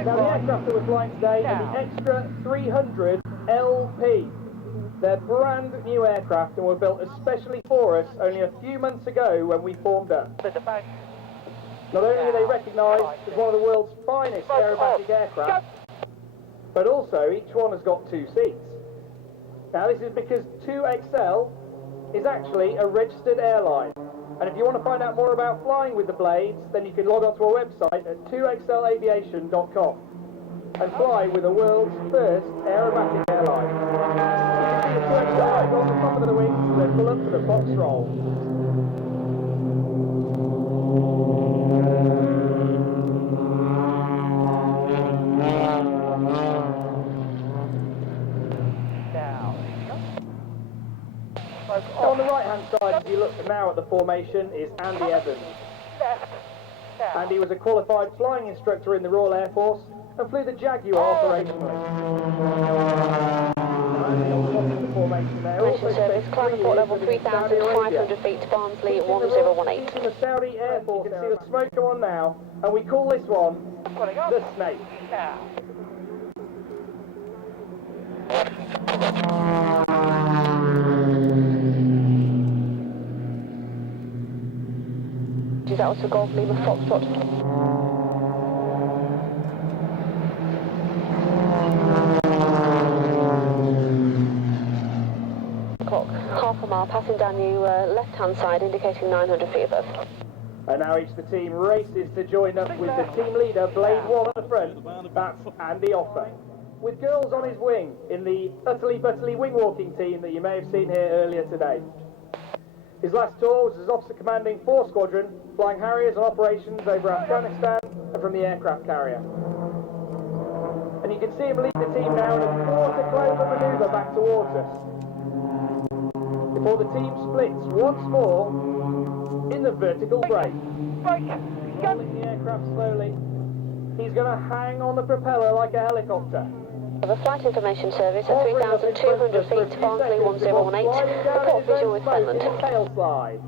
Now the aircraft that we're flying today are the Extra 300 LP. They're brand new aircraft and were built especially for us only a few months ago when we formed up. Not only are they recognised as one of the world's finest aerobatic aircraft, but also each one has got 2 seats. Now this is because 2XL is actually a registered airline. And if you want to find out more about flying with the Blades, then you can log on to our website at 2xlaviation.com and fly with the world's first aerobatic airline. You can see the 2XL on the top of the wings as they pull up to the box roll. On the right hand side, as you look now at the formation, is Andy Evans. Andy was a qualified flying instructor in the Royal Air Force and flew the Jaguar operationally. The formation there. Mission service, climb report level 3,500 feet to Barnsley 1018. The Saudi Air Force, you can see the smoke come on now, and we call this one the Snake. That was for Golf Lima Foxtrot. Clock, half a mile, passing down you left-hand side, indicating 900 feet above. And now each the team races to join up with the team leader, Blade 1 at the front. That's Andy Offer. With girls on his wing in the utterly butterly wing walking team that you may have seen here earlier today. His last tour was as officer commanding 4 Squadron, flying Harriers on operations over Afghanistan and from the aircraft carrier. And you can see him lead the team now in a quarter global manoeuvre back towards us. Before the team splits once more in the vertical break. Rolling the aircraft slowly. He's going to hang on the propeller like a helicopter. The Flight Information Service at 3,200 feet to Barnsley 1018. Report visual with Finland. Tail slide.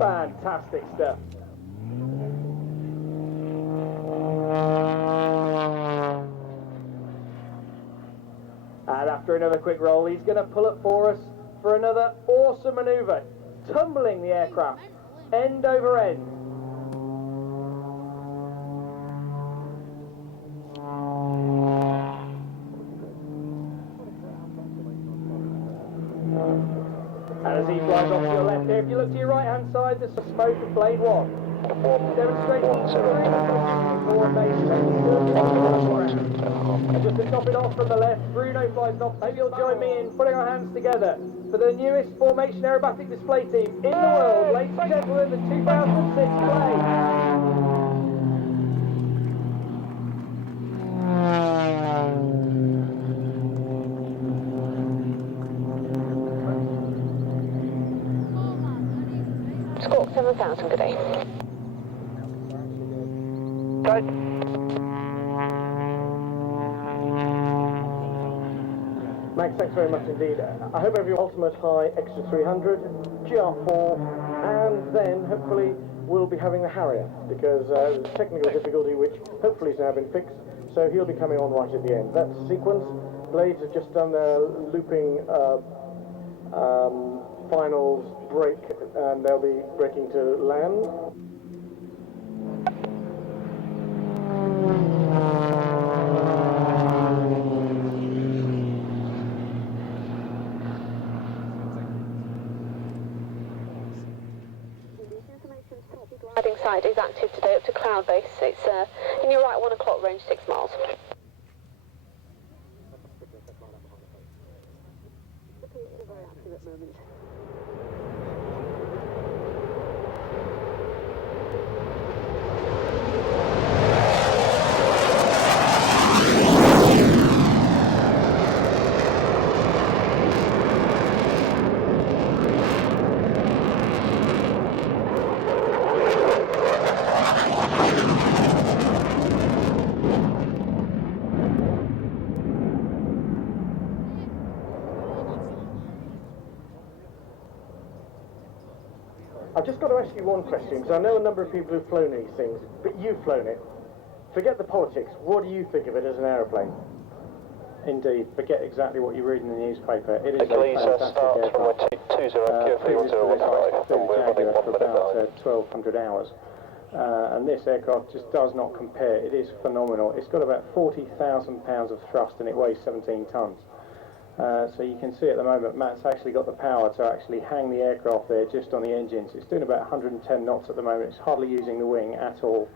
Fantastic stuff. And after another quick roll, he's going to pull up for us for another awesome manoeuvre, tumbling the aircraft end over end. And as he flies off to your left here, if you look to your right hand side, there's some smoke of Blade 1. Demonstrating and just to top it off from the left, Bruno flies off. Maybe you'll join me in putting our hands together for the newest formation aerobatic display team in the world, ladies and gentlemen, the 2006 plane. Squawk 7000, good day. Good. Max, thanks very much indeed. I hope every ultimate high extra 300, GR4, and then hopefully we'll be having the Harrier, because there's a technical difficulty which hopefully has now been fixed, so he'll be coming on right at the end. That's the sequence. Blades have just done their looping finals break, and they'll be breaking to land. Gliding site is active today up to Cloud Base. It's in your right 1 o'clock range, 6 miles. Very active at the moment. I've just got to ask you one question, because I know a number of people who've flown these things, but you've flown it. Forget the politics, what do you think of it as an aeroplane? Indeed, forget exactly what you read in the newspaper. It is a Starts fantastic from aircraft. 20 For about 1,200 hours. And this aircraft just does not compare. It is phenomenal. It's got about 40,000 pounds of thrust and it weighs 17 tons. So you can see at the moment Matt's actually got the power to actually hang the aircraft there just on the engines. It's doing about 110 knots at the moment. It's hardly using the wing at all.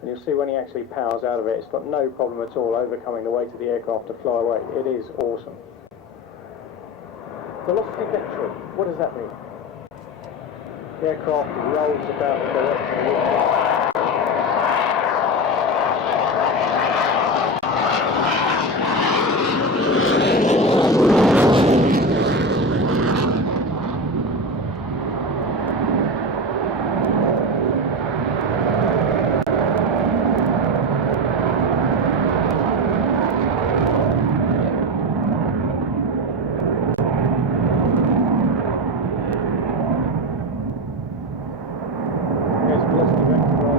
And you'll see when he actually powers out of it, it's got no problem at all overcoming the weight of the aircraft to fly away. It is awesome. Velocity vectoring, what does that mean? The aircraft rolls about the direction of the wind. Velocity vector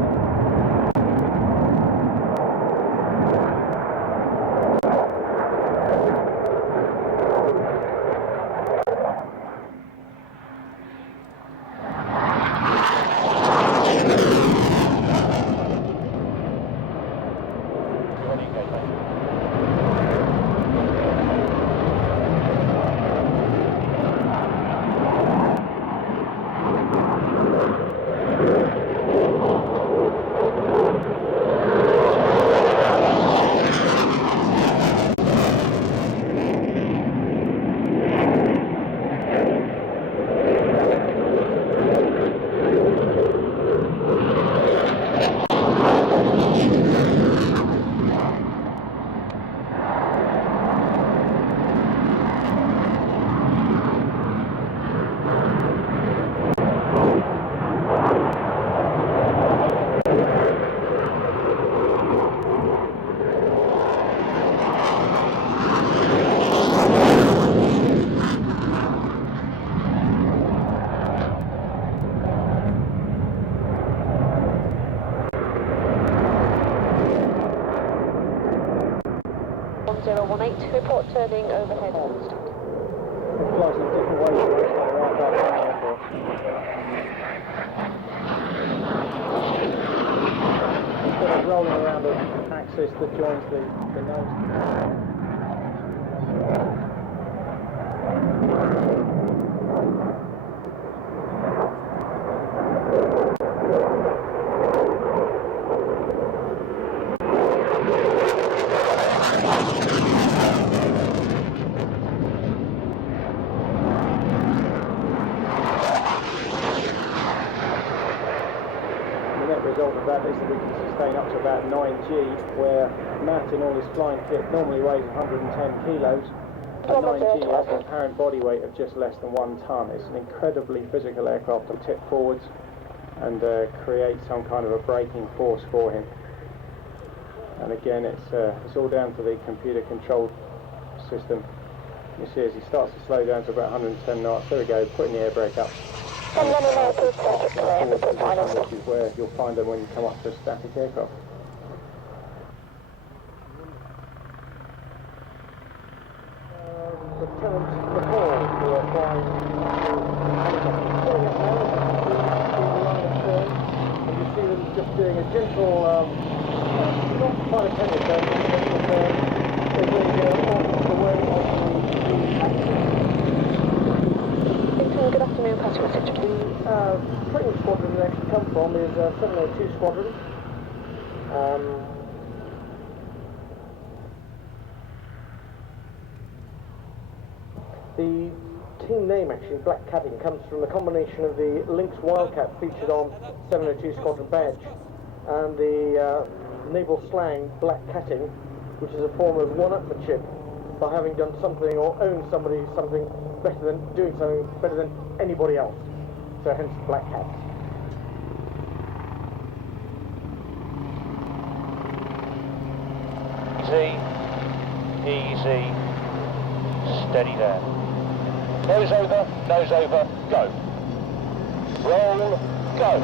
1018, report turning overhead. It flies in different ways to the airport. Instead of rolling around the axis that joins the nose. Result of that is that we can sustain up to about 9G, where Matt in all his flying kit normally weighs 110 kilos. At 9G has an apparent body weight of just less than 1 ton. It's an incredibly physical aircraft to tip forwards and create some kind of a braking force for him. And again, it's all down to the computer controlled system. You see as he starts to slow down to about 110 knots, there we go, putting the air brake up. And then in there, please take it clear, report final stop. Which is where you'll find them when you come up to a static aircraft. Lieutenant McCall, who are flying and you see them just doing a gentle, not quite a tennis turn, they're doing off the way of the axis. Good afternoon, Pascal Citron. The training squadron they actually come from is 702 Squadron. The team name actually, Black Catting, comes from a combination of the Lynx Wildcat featured on 702 Squadron badge and the naval slang Black Catting, which is a form of one-upmanship by having done something or owning something better than doing something better than anybody else. So hence the Black Cats. Easy, steady there. Nose over, go. Roll, go.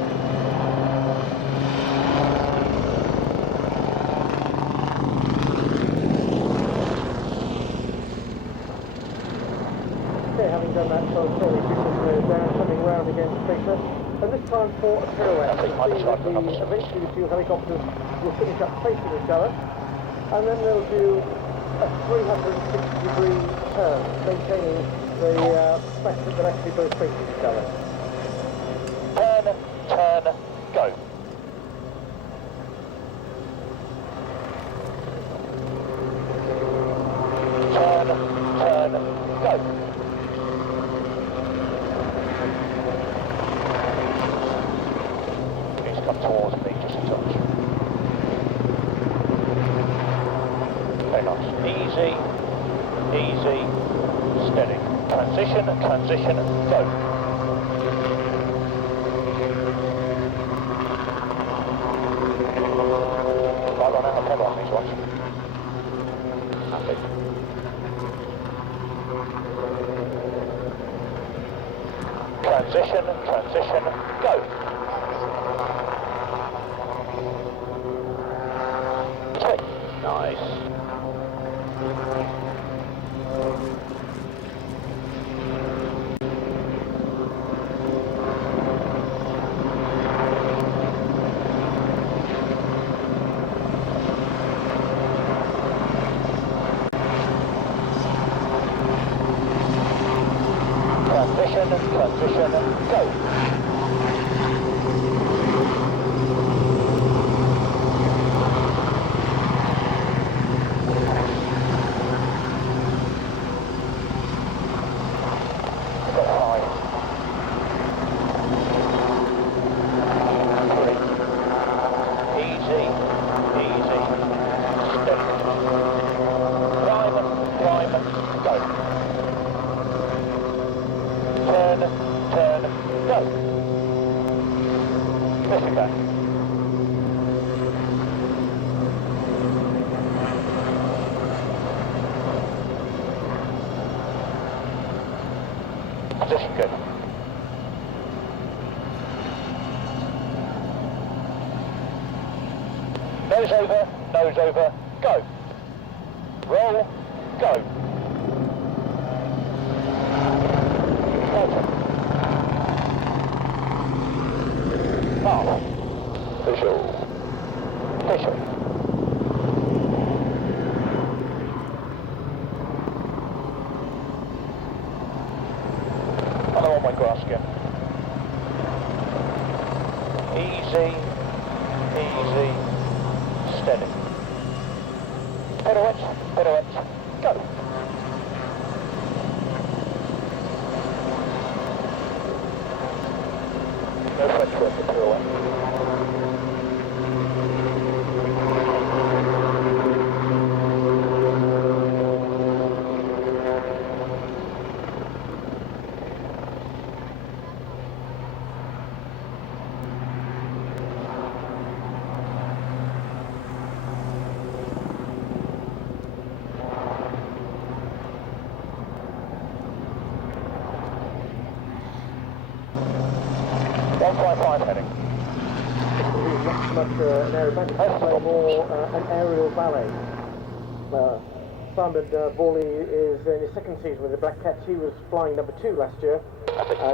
Having done that sort of slowly pushing down, coming round again to face us, and this time for a pirouette. Eventually the two helicopters will finish up facing each other, and then they'll do a 360-degree turn, maintaining the fact that they're actually both facing each other. Turn, go. Turn, go. Come towards me just a touch. Very nice. Easy, steady. Transition, go. Might run out of pedal on these ones. Happy. Transition, go. Nice. Transition, go. Position good. Nose over, go. Roll. go. Open. Off. Visual. Visual. Hello on my grass again. Easy, easy, steady. Pirouette, pirouette, go. No French word for pirouette. 155 heading. Not so much an aerobatic, but more an aerial ballet. Simon Borley is in his second season with the Black Cats. He was flying number 2 last year.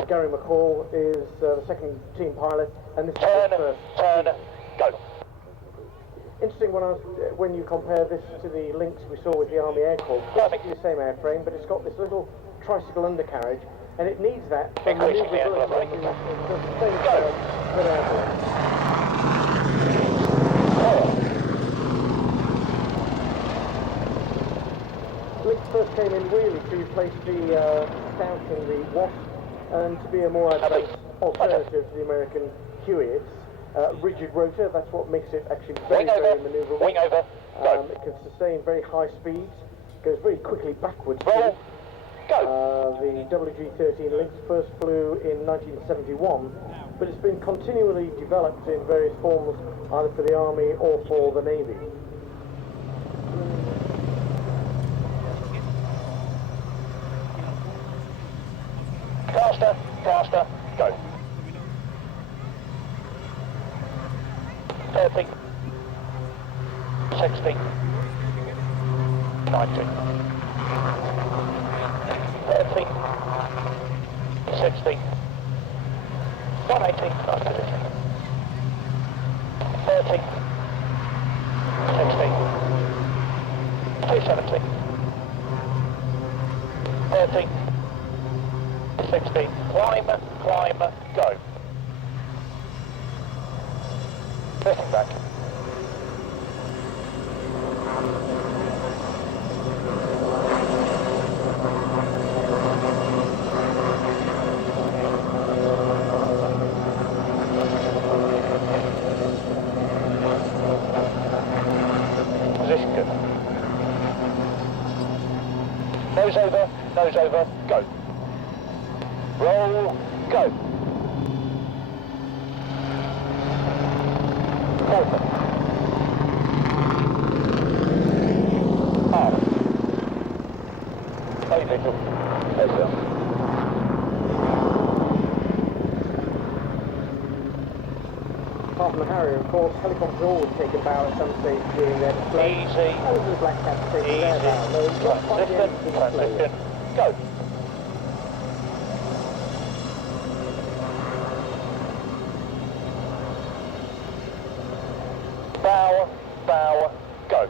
Gary McCall is the second team pilot, and this is his first. Turn, go. Interesting when you compare this to the Lynx we saw with the Army Air Corps. Basically the same airframe, but it's got this little tricycle undercarriage, and it needs that for manoeuvrability. Lynx first came in really to replace the Scout and the Wasp, and to be a more advanced alternative to the American Huey. It's rigid rotor, that's what makes it actually very manoeuvrable. Wing over, go. It can sustain very high speeds, goes very quickly backwards. Roll, go. The WG-13 Lynx first flew in 1971, but it's been continually developed in various forms, either for the Army or for the Navy. Caster, caster, go. 30, 60, 90, 30, 60, 180, nice position. 30, 60, 270, 30, 60, climb, climb, go. Listen back. Position good. Nose over, go. Roll, go. Open. Off. Stay visual. Visual. Apart from the Harrier, of course, helicopters always take a bow at some stage during their display. Easy. And the Black Cats take their bow. They're not quite the end of the display. Transition. Go. Bow, bow, go.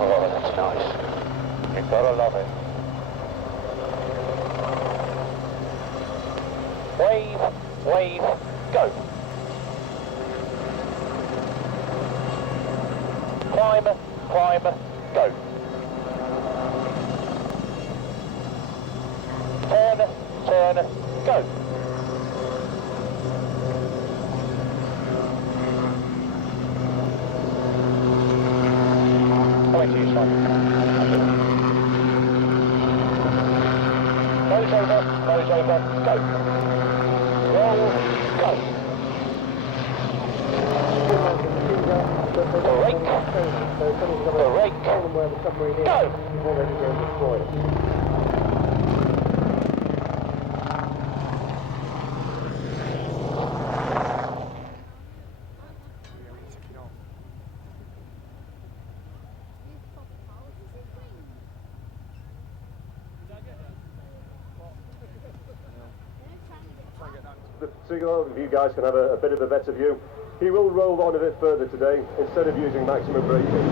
Oh, that's nice. You've gotta love it. Wave, wave, go. Climb, climb, go. Turn, turn, go. Coming to you, Simon. Nose over, go. Roll, go. Brake, brake, go. Before they can go and destroy it. so you guys can have a bit of a better view. He will roll on a bit further today instead of using maximum braking.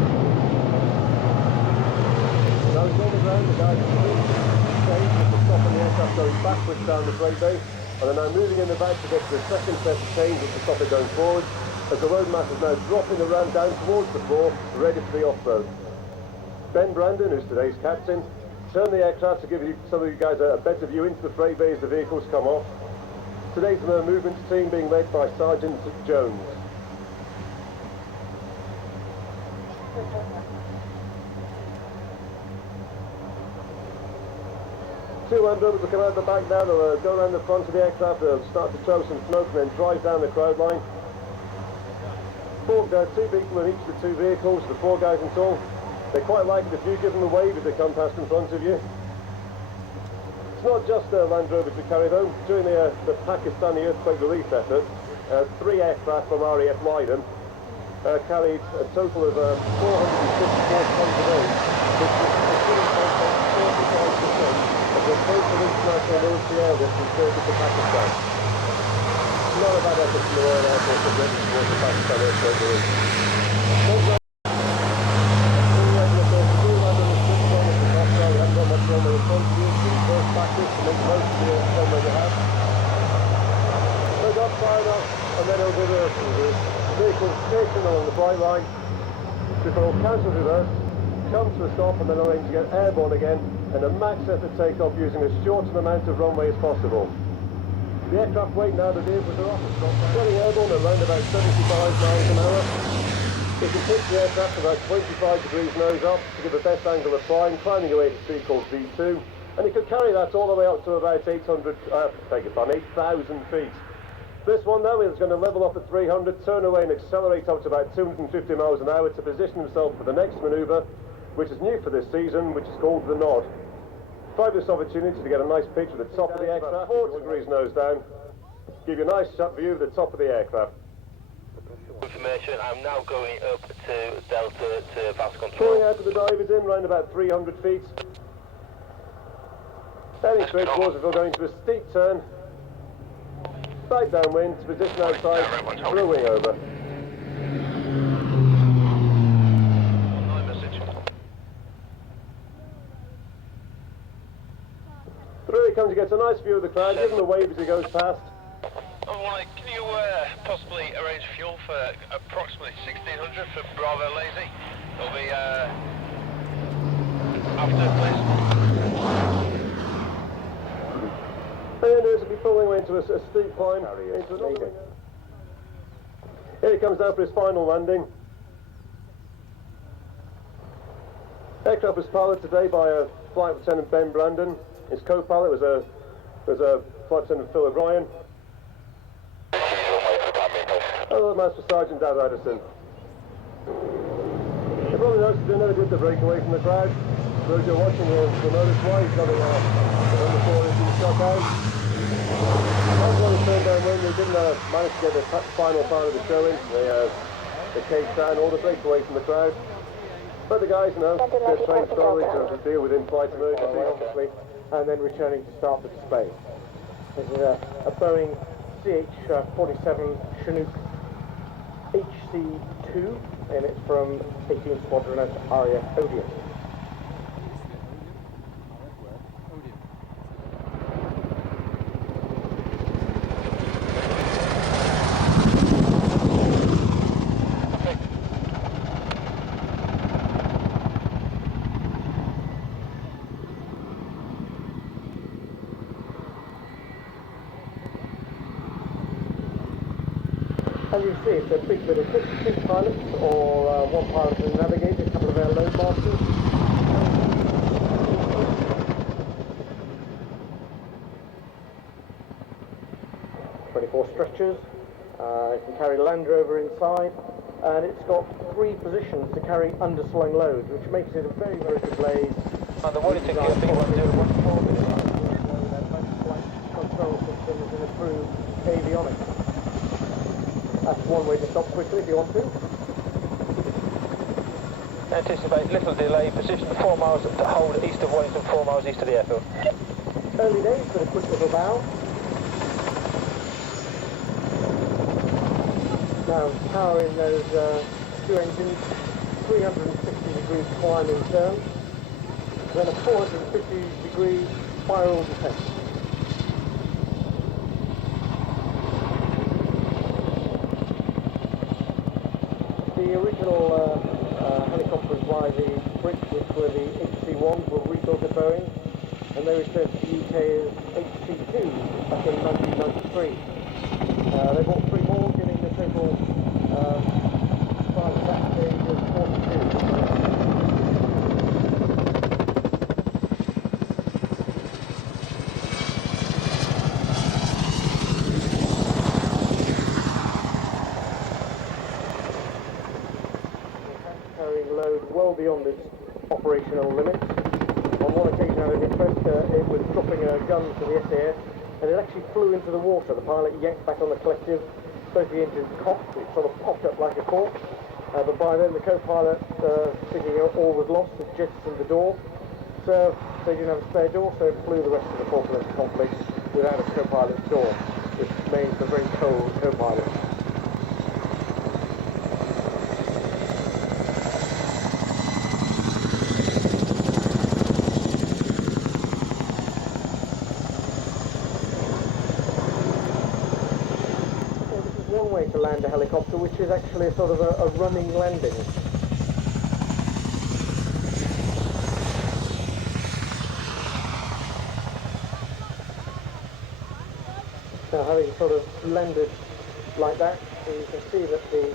Now he's on the ground, the guys are stopping the aircraft going backwards down the freight bay, and they're now moving in the back to get to the second set of chains which will stop it going forward, as the load mass is now dropping the ram down towards the floor, ready for the off-road. Ben Brandon, who's today's captain, turned the aircraft to give some of you guys a better view into the freight bay as the vehicles come off. Today's movements team being led by Sergeant Jones. Two Land Rovers will come out the back now, they'll go around the front of the aircraft, they'll start to throw some smoke and then drive down the crowd line. Two people in each of the two vehicles, the 4 guys in total. They quite like it if you give them a wave as they come past in front of you. It's not just Land Rovers we carry though. During the Pakistani earthquake relief effort, 3 aircraft from RAF Waddington carried a total of 454 tons of aid, which is a 45% of the total international military air lift from Turkey to Pakistan. Not a bad effort from the Royal Air Force to get towards the Pakistan earthquake relief. And then over the vehicle stationed along the bright line before it cancels reverse, comes to a stop and then arrange to get airborne again and a max effort takeoff using as short an amount of runway as possible. The aircraft wait now, the vehicles are off the stop, getting airborne at around about 75 miles an hour. It can pitch the aircraft about 25 degrees nose up to give the best angle of climb, climbing away at a speed called V2, and it could carry that all the way up to about 8,000 feet. This one though is going to level off at 300, turn away and accelerate up to about 250 miles an hour to position himself for the next manoeuvre, which is new for this season, which is called the nod. Fabulous opportunity to get a nice picture of the top of the aircraft, 4 degrees nose down, give you a nice shot view of the top of the aircraft. Information, I'm now going up to Delta to fast control. Pulling out of the divers in, round about 300 feet. Heading straight towards before going to a steep turn. Side downwind, position outside, for a wing over. Through he comes, he gets a nice view of the crowd, give him a wave as he goes past. Can you possibly arrange fuel for approximately 1600 for Bravo Lazy? It'll be after place. And as we pulling away into a steep climb, into another. Here he comes down for his final landing. Aircraft was piloted today by Flight Lieutenant Ben Brandon. His co-pilot was a Flight Lieutenant Phil O'Brien. Hello, Master Sergeant Dad Addison. You probably noticed they never did the breakaway from the crowd. Those who are watching will notice why he's coming out. Number 4 is being shot out. That's when he turned downwind. They didn't manage to get the final part of the show in. They caged down all the breakaway from the crowd. But the guys know they're trained thoroughly to deal with in-flight emergency, obviously, and then returning to start the display. This is a Boeing CH-47 Chinook HC-2, and it's from 18th Squadron at RAF Waddington. As you see, it's a big bit of 52 pilots, or one pilot and a navigator, a couple of air load masters. 24 stretchers. It can carry Land Rover inside, and it's got 3 positions to carry underslung loads, which makes it a very, very good blade. And the Waddington Airshow control systems and improved avionics. That's one way to stop quickly if you want to. Anticipate little delay, position 4 miles to hold east of Waddington, 4 miles east of the airfield. Early days, but a quick little bow. Now powering those two engines, 360 degree climbing turn, then a 450 degree spiral descent. The original helicopters by the Brits, which were the HC-1s, were rebuilt at Boeing, and they returned to the UK as HC-2s back in 1993. They bought 3 more, giving the total size at that stage of 42. Well beyond its operational limits. On one occasion I was impressed, it was dropping a gun to the SAS and it actually flew into the water. The pilot yanked back on the collective, both the engines cocked, it sort of popped up like a cork, but by then the co-pilot, thinking all was lost, had jettisoned the door, so they didn't have a spare door, so it flew the rest of the Falklands conflict without a co-pilot's door, which made for very cold co-pilots. One way to land a helicopter, which is actually a sort of a running landing. Now, having sort of landed like that, you can see that the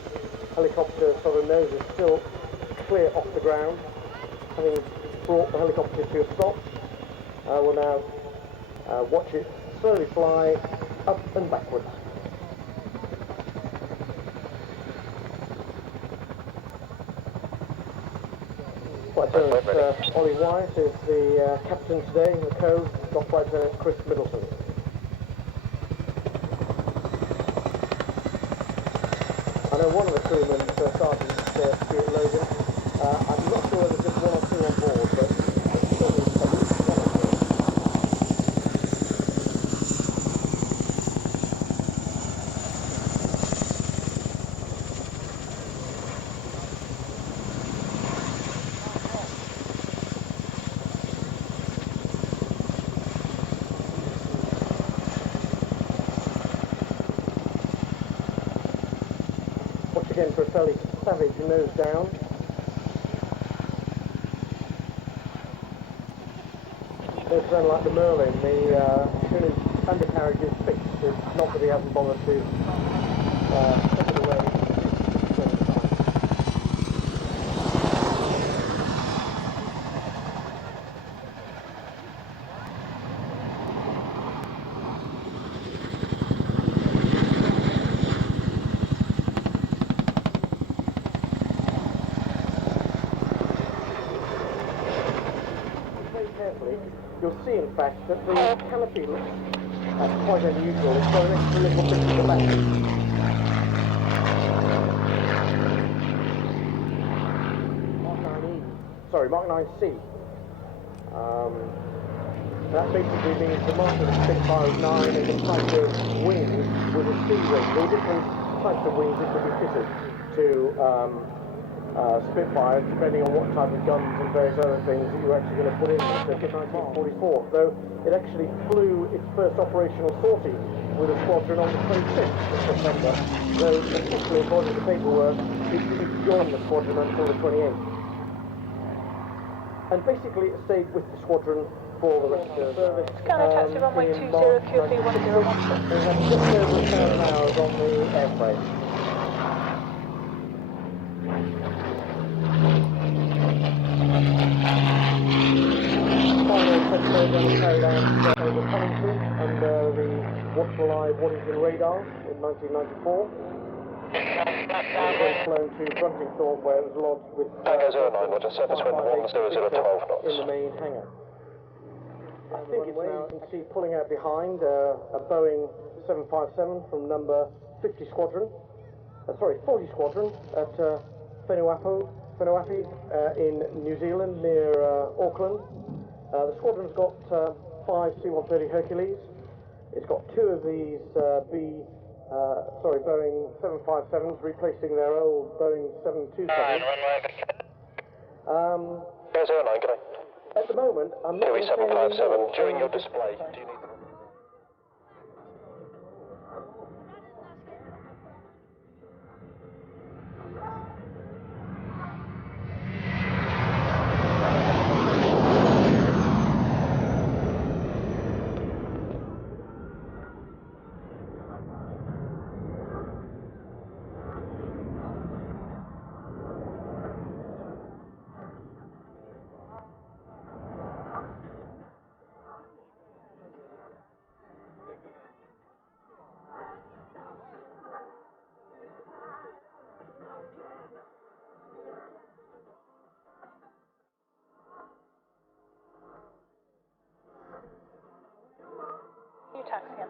helicopter sort of nose is still clear off the ground. Having brought the helicopter to a stop, we'll now watch it slowly fly up and backwards. Ollie Wyatt is the captain today, the co, Dock Flight Lieutenant Chris Middleton. I know one of the crewmen, Sergeant Stuart Logan. I'm not sure whether there's just 1 or 2 on board, but it's still at least 1 or 2. Again for a fairly savage nose down. It's then like the Merlin, the Chinook undercarriage is fixed. It's not that he hasn't bothered to take it away. You'll see, in fact, that the canopy looks quite unusual. It's got an extra little bit to the left. Mark 9E. Sorry, Mark 9C. That basically means the mark of the Spitfire is 9 and the type of wings with a C wing. There are different types of wings that could be fitted to Spitfire, depending on what type of guns and various other things that you're actually going to put in there. So in 1944, though it actually flew its first operational sortie with a squadron on the 26th of September, though officially, according to the paperwork, it didn't join the squadron until the 28th. And basically it stayed with the squadron for the rest of the service. Scanner taxi runway 20 QP 1016. They had just over 1,000 hours on the airframe. Final test program carried out over Paddington under the Watchful Eye Waddington radar in 1994. It was flown to Bruntingthorpe, where it was lodged with Tango 09, Roger, surface wind 10012 knots. in the main hangar. I think it's now, you can see pulling out behind a Boeing 757 from number 40 Squadron at Whenua-Waipi in New Zealand near Auckland. The squadron's got 5 C-130 Hercules. It's got 2 of these Boeing 757s replacing their old Boeing 727s. Here's airline, can I? At the moment, I'm not... Kiwi 757, during your display, do you need them? You taxi him.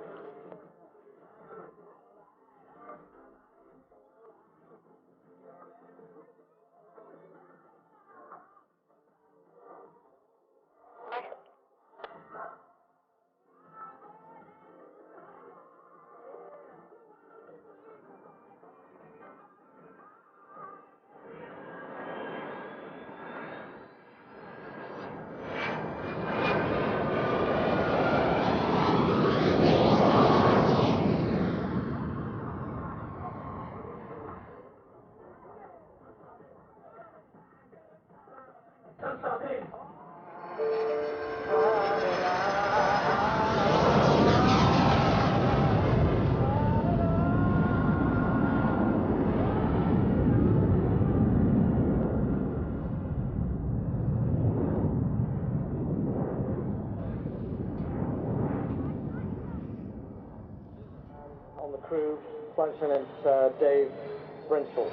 On the crew, Flight Lieutenant Dave Brenshaw.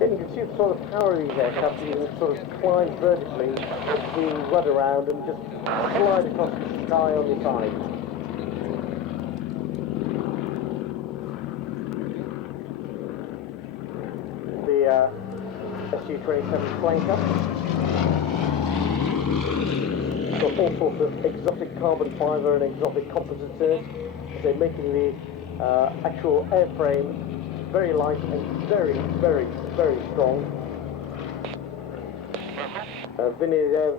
You can see the sort of power of these aircraft. You can sort of climb vertically with the rudder around and just slide across the sky on your side. The Su-27 flanker. Got all sorts of exotic carbon fibre and exotic composites in it. They're making the actual airframe very light and very, very, very strong. Vinyadev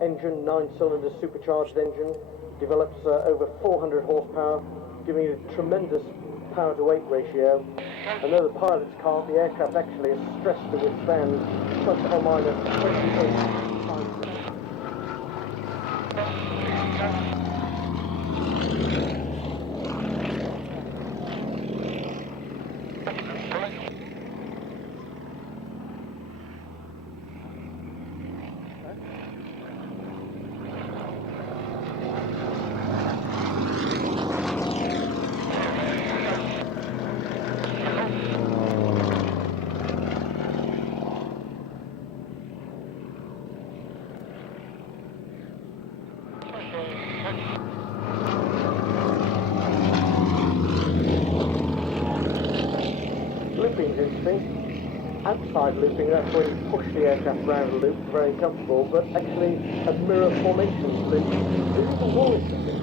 engine, 9-cylinder supercharged engine, develops over 400 horsepower, giving it a tremendous power to weight ratio. And though the pilots can't, the aircraft actually is stressed to withstand plus or minus 28 times. Looping is interesting. Outside looping, that's where you push the aircraft around a loop, very comfortable, but actually a mirror formation loop is even more interesting.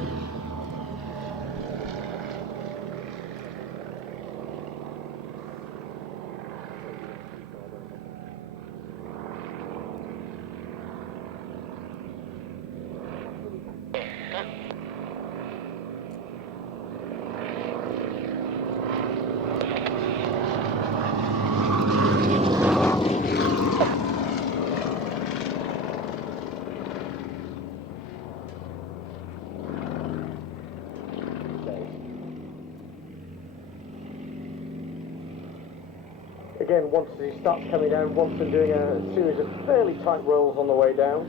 Again, once he starts coming down, once and doing a series of fairly tight rolls on the way down.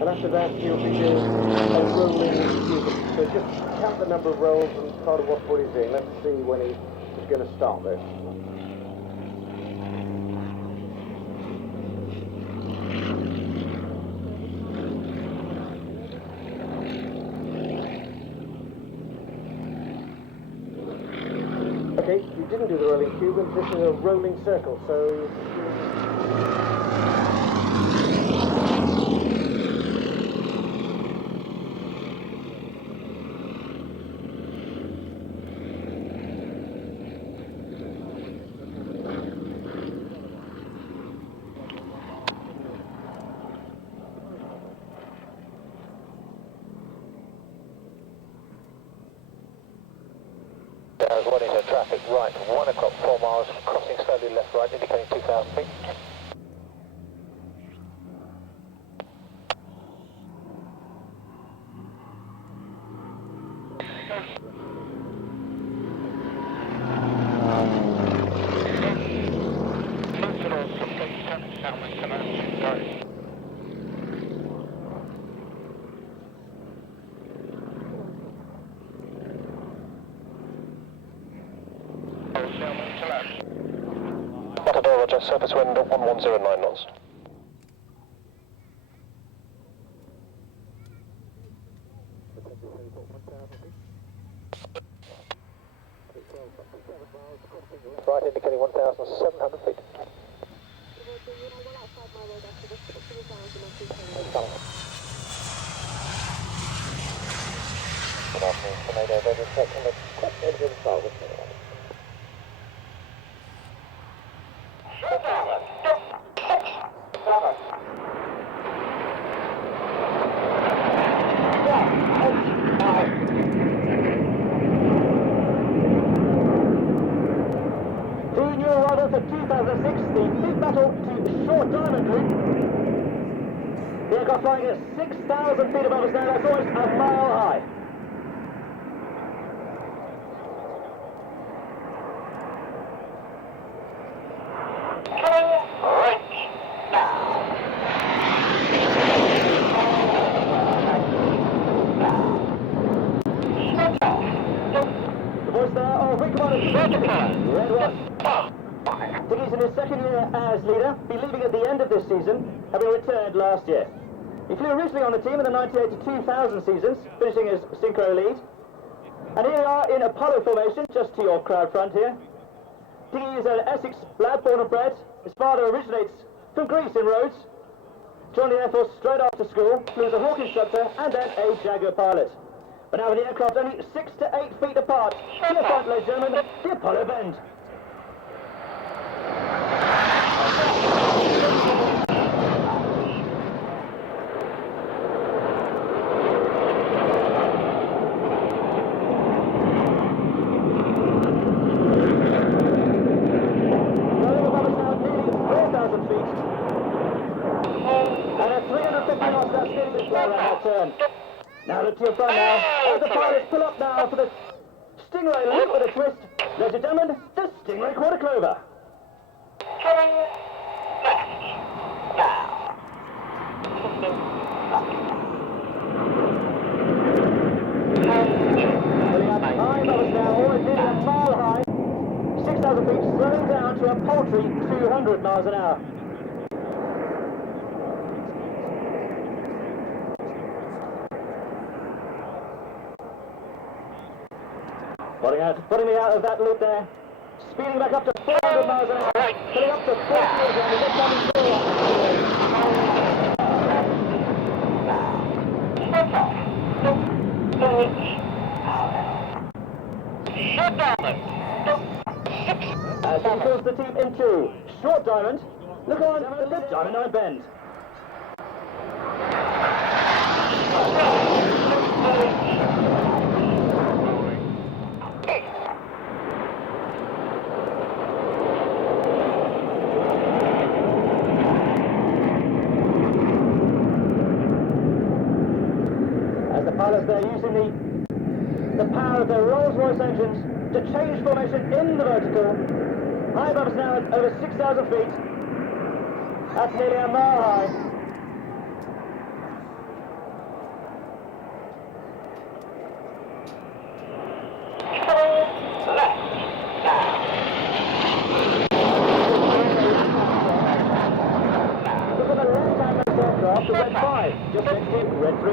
And after that, he'll be doing a rolling cubing. So just count the number of rolls and part of what he's doing. Let's see when he's going to start this. Okay, you didn't do the rolling cube, and this is a rolling circle, so... Waddington traffic right, 1 o'clock, 4 miles, crossing slowly left right, indicating 2,000 feet. Roger, surface wind 1109 knots. Right, indicating 1,700 feet. Good afternoon, Tornado, Veteran Section, the quick engine start with me. For 2016, big battle to short diamond route. The aircraft flying at 6,000 feet above us now, that's almost a mile high. The voice there of Wing Commander Red One. He's in his second year as leader, be leaving at the end of this season, having returned last year. He flew originally on the team in the 1980-2000 seasons, finishing as Sukhoi lead. And here we are in Apollo formation, just to your crowd front here. Diggy is an Essex lad, born and bred. His father originates from Greece in Rhodes. Joined the Air Force straight after school, flew as a Hawk instructor and then a Jaguar pilot. But now with the aircraft only 6 to 8 feet apart, to your front, ladies and gentlemen, the Apollo bend. Now look to your front now, as the pilots pull up now for the Stingray loop with a twist. Ladies and gentlemen, the Stingray quarter clover. Coming left now. Pulling up high above us now, almost nearly a mile high. 6,000 feet, slowing down to a paltry 200 miles an hour. Putting me out of that loop there. Speeding back up to 400 miles an hour. Putting up to 40 again. And this time he's still as he pulls the team into short diamond. Look on the left diamond 9 bend. Pilots there using the power of their Rolls-Royce engines to change formation in the vertical High above us now at over 6,000 feet. That's nearly a mile high. Look at the left-hand aircraft, the red 5, just next to red 3.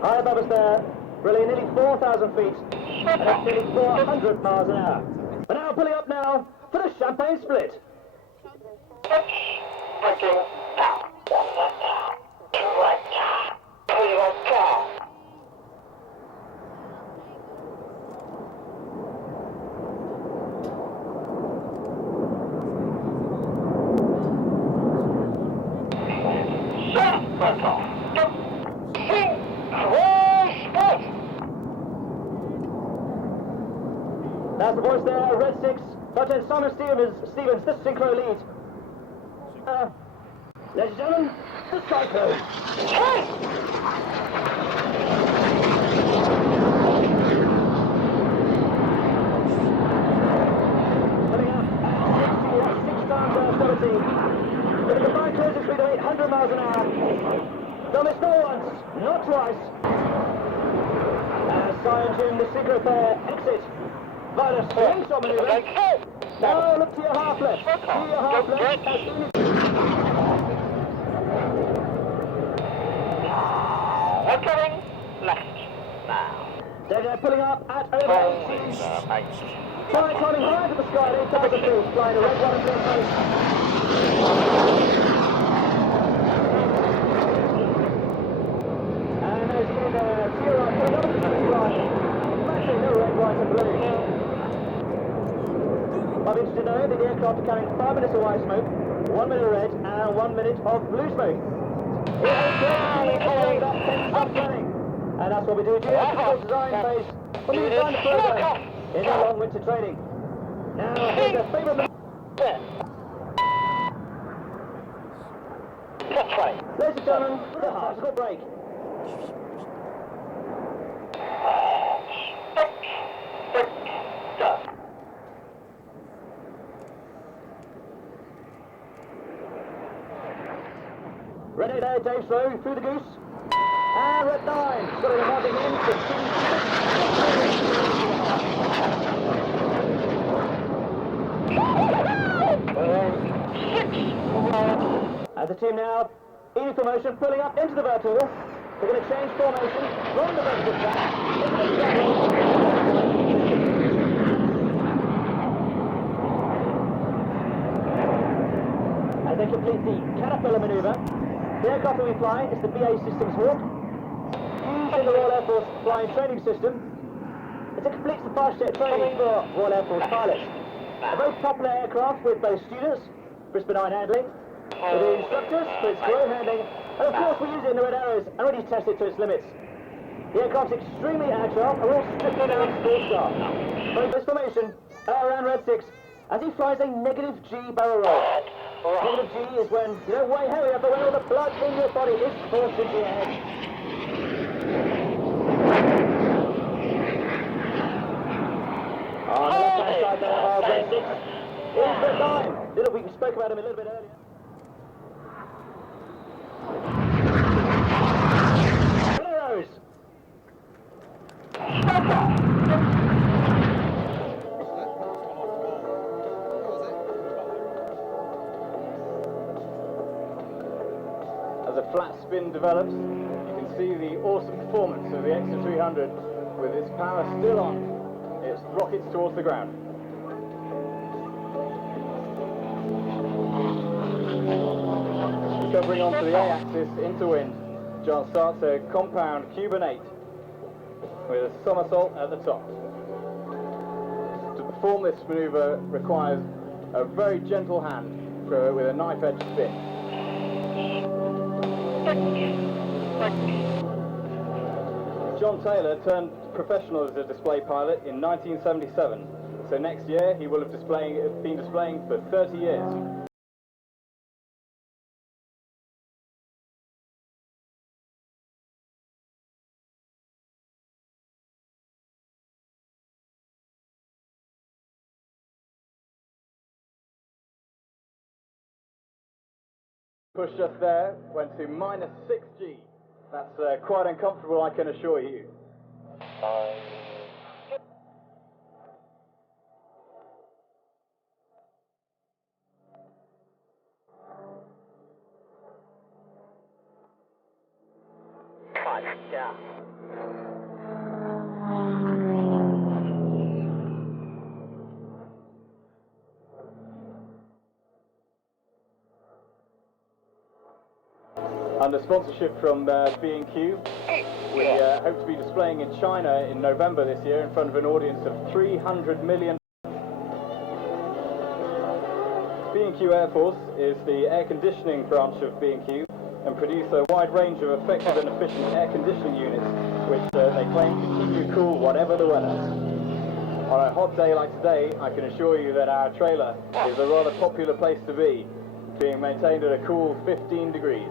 High above us there, really nearly 4,000 feet, and it's nearly 400 miles an hour. We're now pulling up now for the Champagne Split. That's the voice there, Red 6, Lieutenant Simon Stevens, the synchro lead. Ladies and gentlemen, the cyclone. Coming up at 6 times our 17. With a combined closing speed of 800 miles an hour. Done this not once, not twice. As Cyan June, the synchro pair, exit. By the slingshot maneuver. Now look to your half left. To your half left. As soon as... We're coming left now. They're pulling up at over 18. Flying, climbing high to the sky at 8,000 feet. Flying a red 1 and 2 post. And as you can to your right, pulling up to the line. Flashing the red, white and blue. I'm interested to know that the aircraft are carrying 5 minutes of white smoke, 1 minute of red, and 1 minute of blue smoke. And that's what we do during the typical design phase when we design the program in our long winter training. Now, here's a favourite... Ladies and gentlemen, the harpsichord break. Ready there, Dave Slow, through the goose. And red 9, got it marking in for and the team now, in formation, pulling up into the vertical. They're going to change formation from the vertical track into the jungle. As they complete the caterpillar manoeuvre, the aircraft that we fly is the BA Systems Hawk, used in the Royal Air Force flying training system. It completes the fast jet training for Royal Air Force pilots. A very popular aircraft with both students for its benign handling, with the instructors for its slow handling, and of course we use it in the Red Arrows and already test it to its limits. The aircraft's extremely agile and will strictly down sports star. From this formation, around Red 6, as he flies a negative G barrel roll. Negative G is when you don't weigh heavier, but when all the blood in your body is forced into your head. On the left-hand side there of Red 6 is Red 9. We spoke about him a little bit earlier. Arrows. As a flat spin develops, you can see the awesome performance of the Extra 300 with its power still on. It rockets towards the ground. Covering onto the A-axis into wind, John starts a compound Cuban 8 with a somersault at the top. To perform this manoeuvre requires a very gentle hand with a knife-edge spin. John Taylor turned professional as a display pilot in 1977. So next year he will have been displaying for 30 years. Pushed us there, went to minus 6G. That's quite uncomfortable, I can assure you. Under sponsorship from B&Q, we hope to be displaying in China in November this year in front of an audience of 300 million. B&Q Air Force is the air conditioning branch of B&Q and produce a wide range of effective and efficient air conditioning units which they claim to keep you cool whatever the weather. On a hot day like today, I can assure you that our trailer is a rather popular place to be, being maintained at a cool 15 degrees.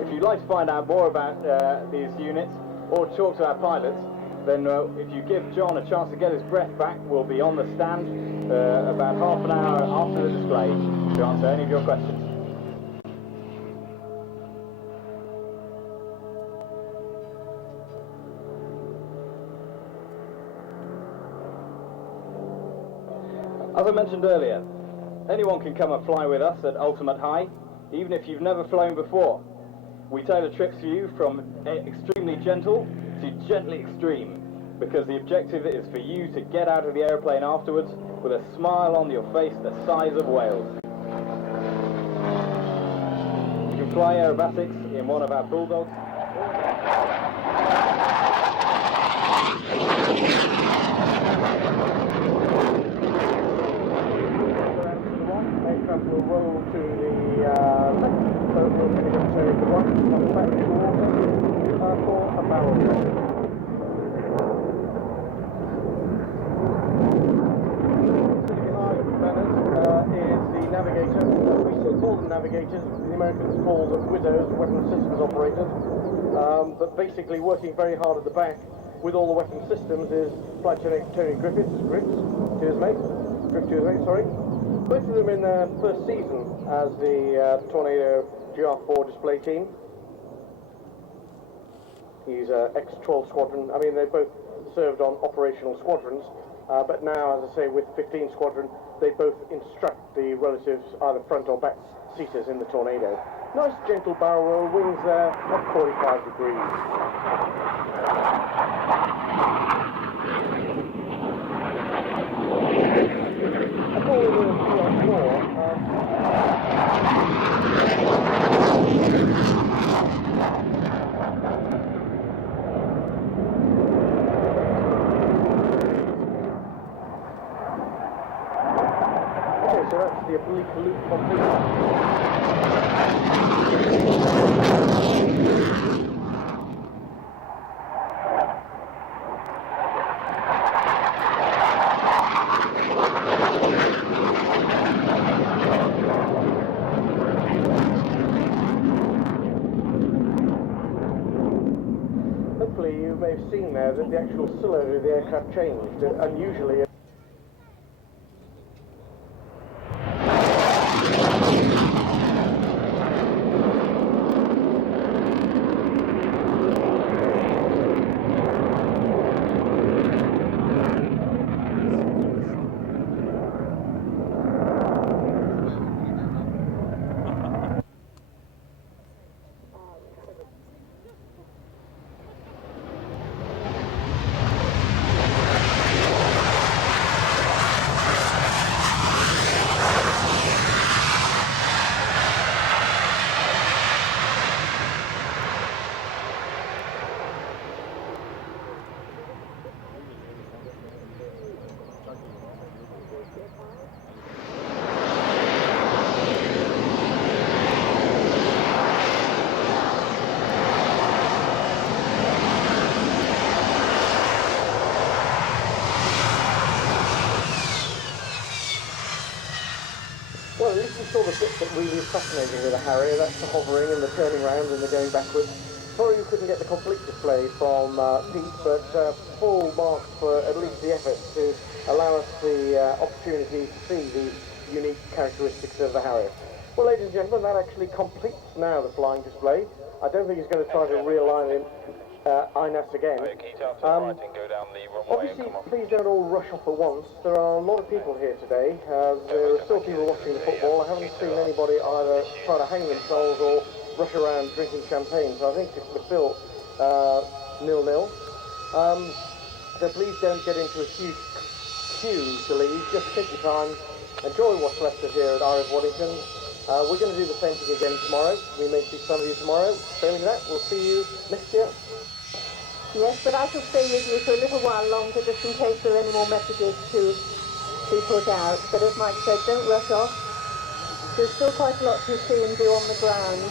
If you'd like to find out more about these units or talk to our pilots, then if you give John a chance to get his breath back, we'll be on the stand about half an hour after the display to answer any of your questions. As I mentioned earlier, anyone can come and fly with us at Ultimate High, even if you've never flown before. We tailor trips for you from extremely gentle to gently extreme, because the objective is for you to get out of the aeroplane afterwards with a smile on your face the size of whales. You can fly aerobatics in one of our bulldogs. Aircraft will roll to the left, so we'll finish up to the right, come back to the water for a barrel roll. Sitting behind the banners is the navigator. We still call them navigators, the Americans call them widows, weapon systems operators. But basically working very hard at the back with all the weapon systems is Flight Tony Griffiths, sorry. Both of them in their first season as the Tornado GR4 display team. He's ex-12 squadron. I mean, they both served on operational squadrons, but now, as I say, with 15 squadron, they both instruct the relatives, either front or back seaters in the Tornado. Nice gentle barrel roll, wings there at 45 degrees. Okay, so that's the oblique loop complete. Hopefully you may have seen there that the actual cylinder of the aircraft changed, unusually. all the bits that really is fascinating with a Harrier. That's the hovering and the turning round and the going backwards. Sorry you couldn't get the complete display from Pete, but full marks for at least the effort to allow us the opportunity to see the unique characteristics of the Harrier. Well, ladies and gentlemen, that actually completes now the flying display. I don't think he's going to try to realign INAS again. Obviously, please don't all rush off at once. There are a lot of people here today. There are still people watching the football. I haven't seen anybody either try to hang themselves or rush around drinking champagne. So I think we're still 0-0. So please don't get into a huge queue to leave. Just take your time. Enjoy what's left of here at RAF Waddington. We're going to do the same thing again tomorrow. We may see some of you tomorrow. Failing that, we'll see you next year. Yes, but I shall stay with you for a little while longer, just in case there are any more messages to be put out. But as Mike said, don't rush off. There's still quite a lot to see and do on the ground.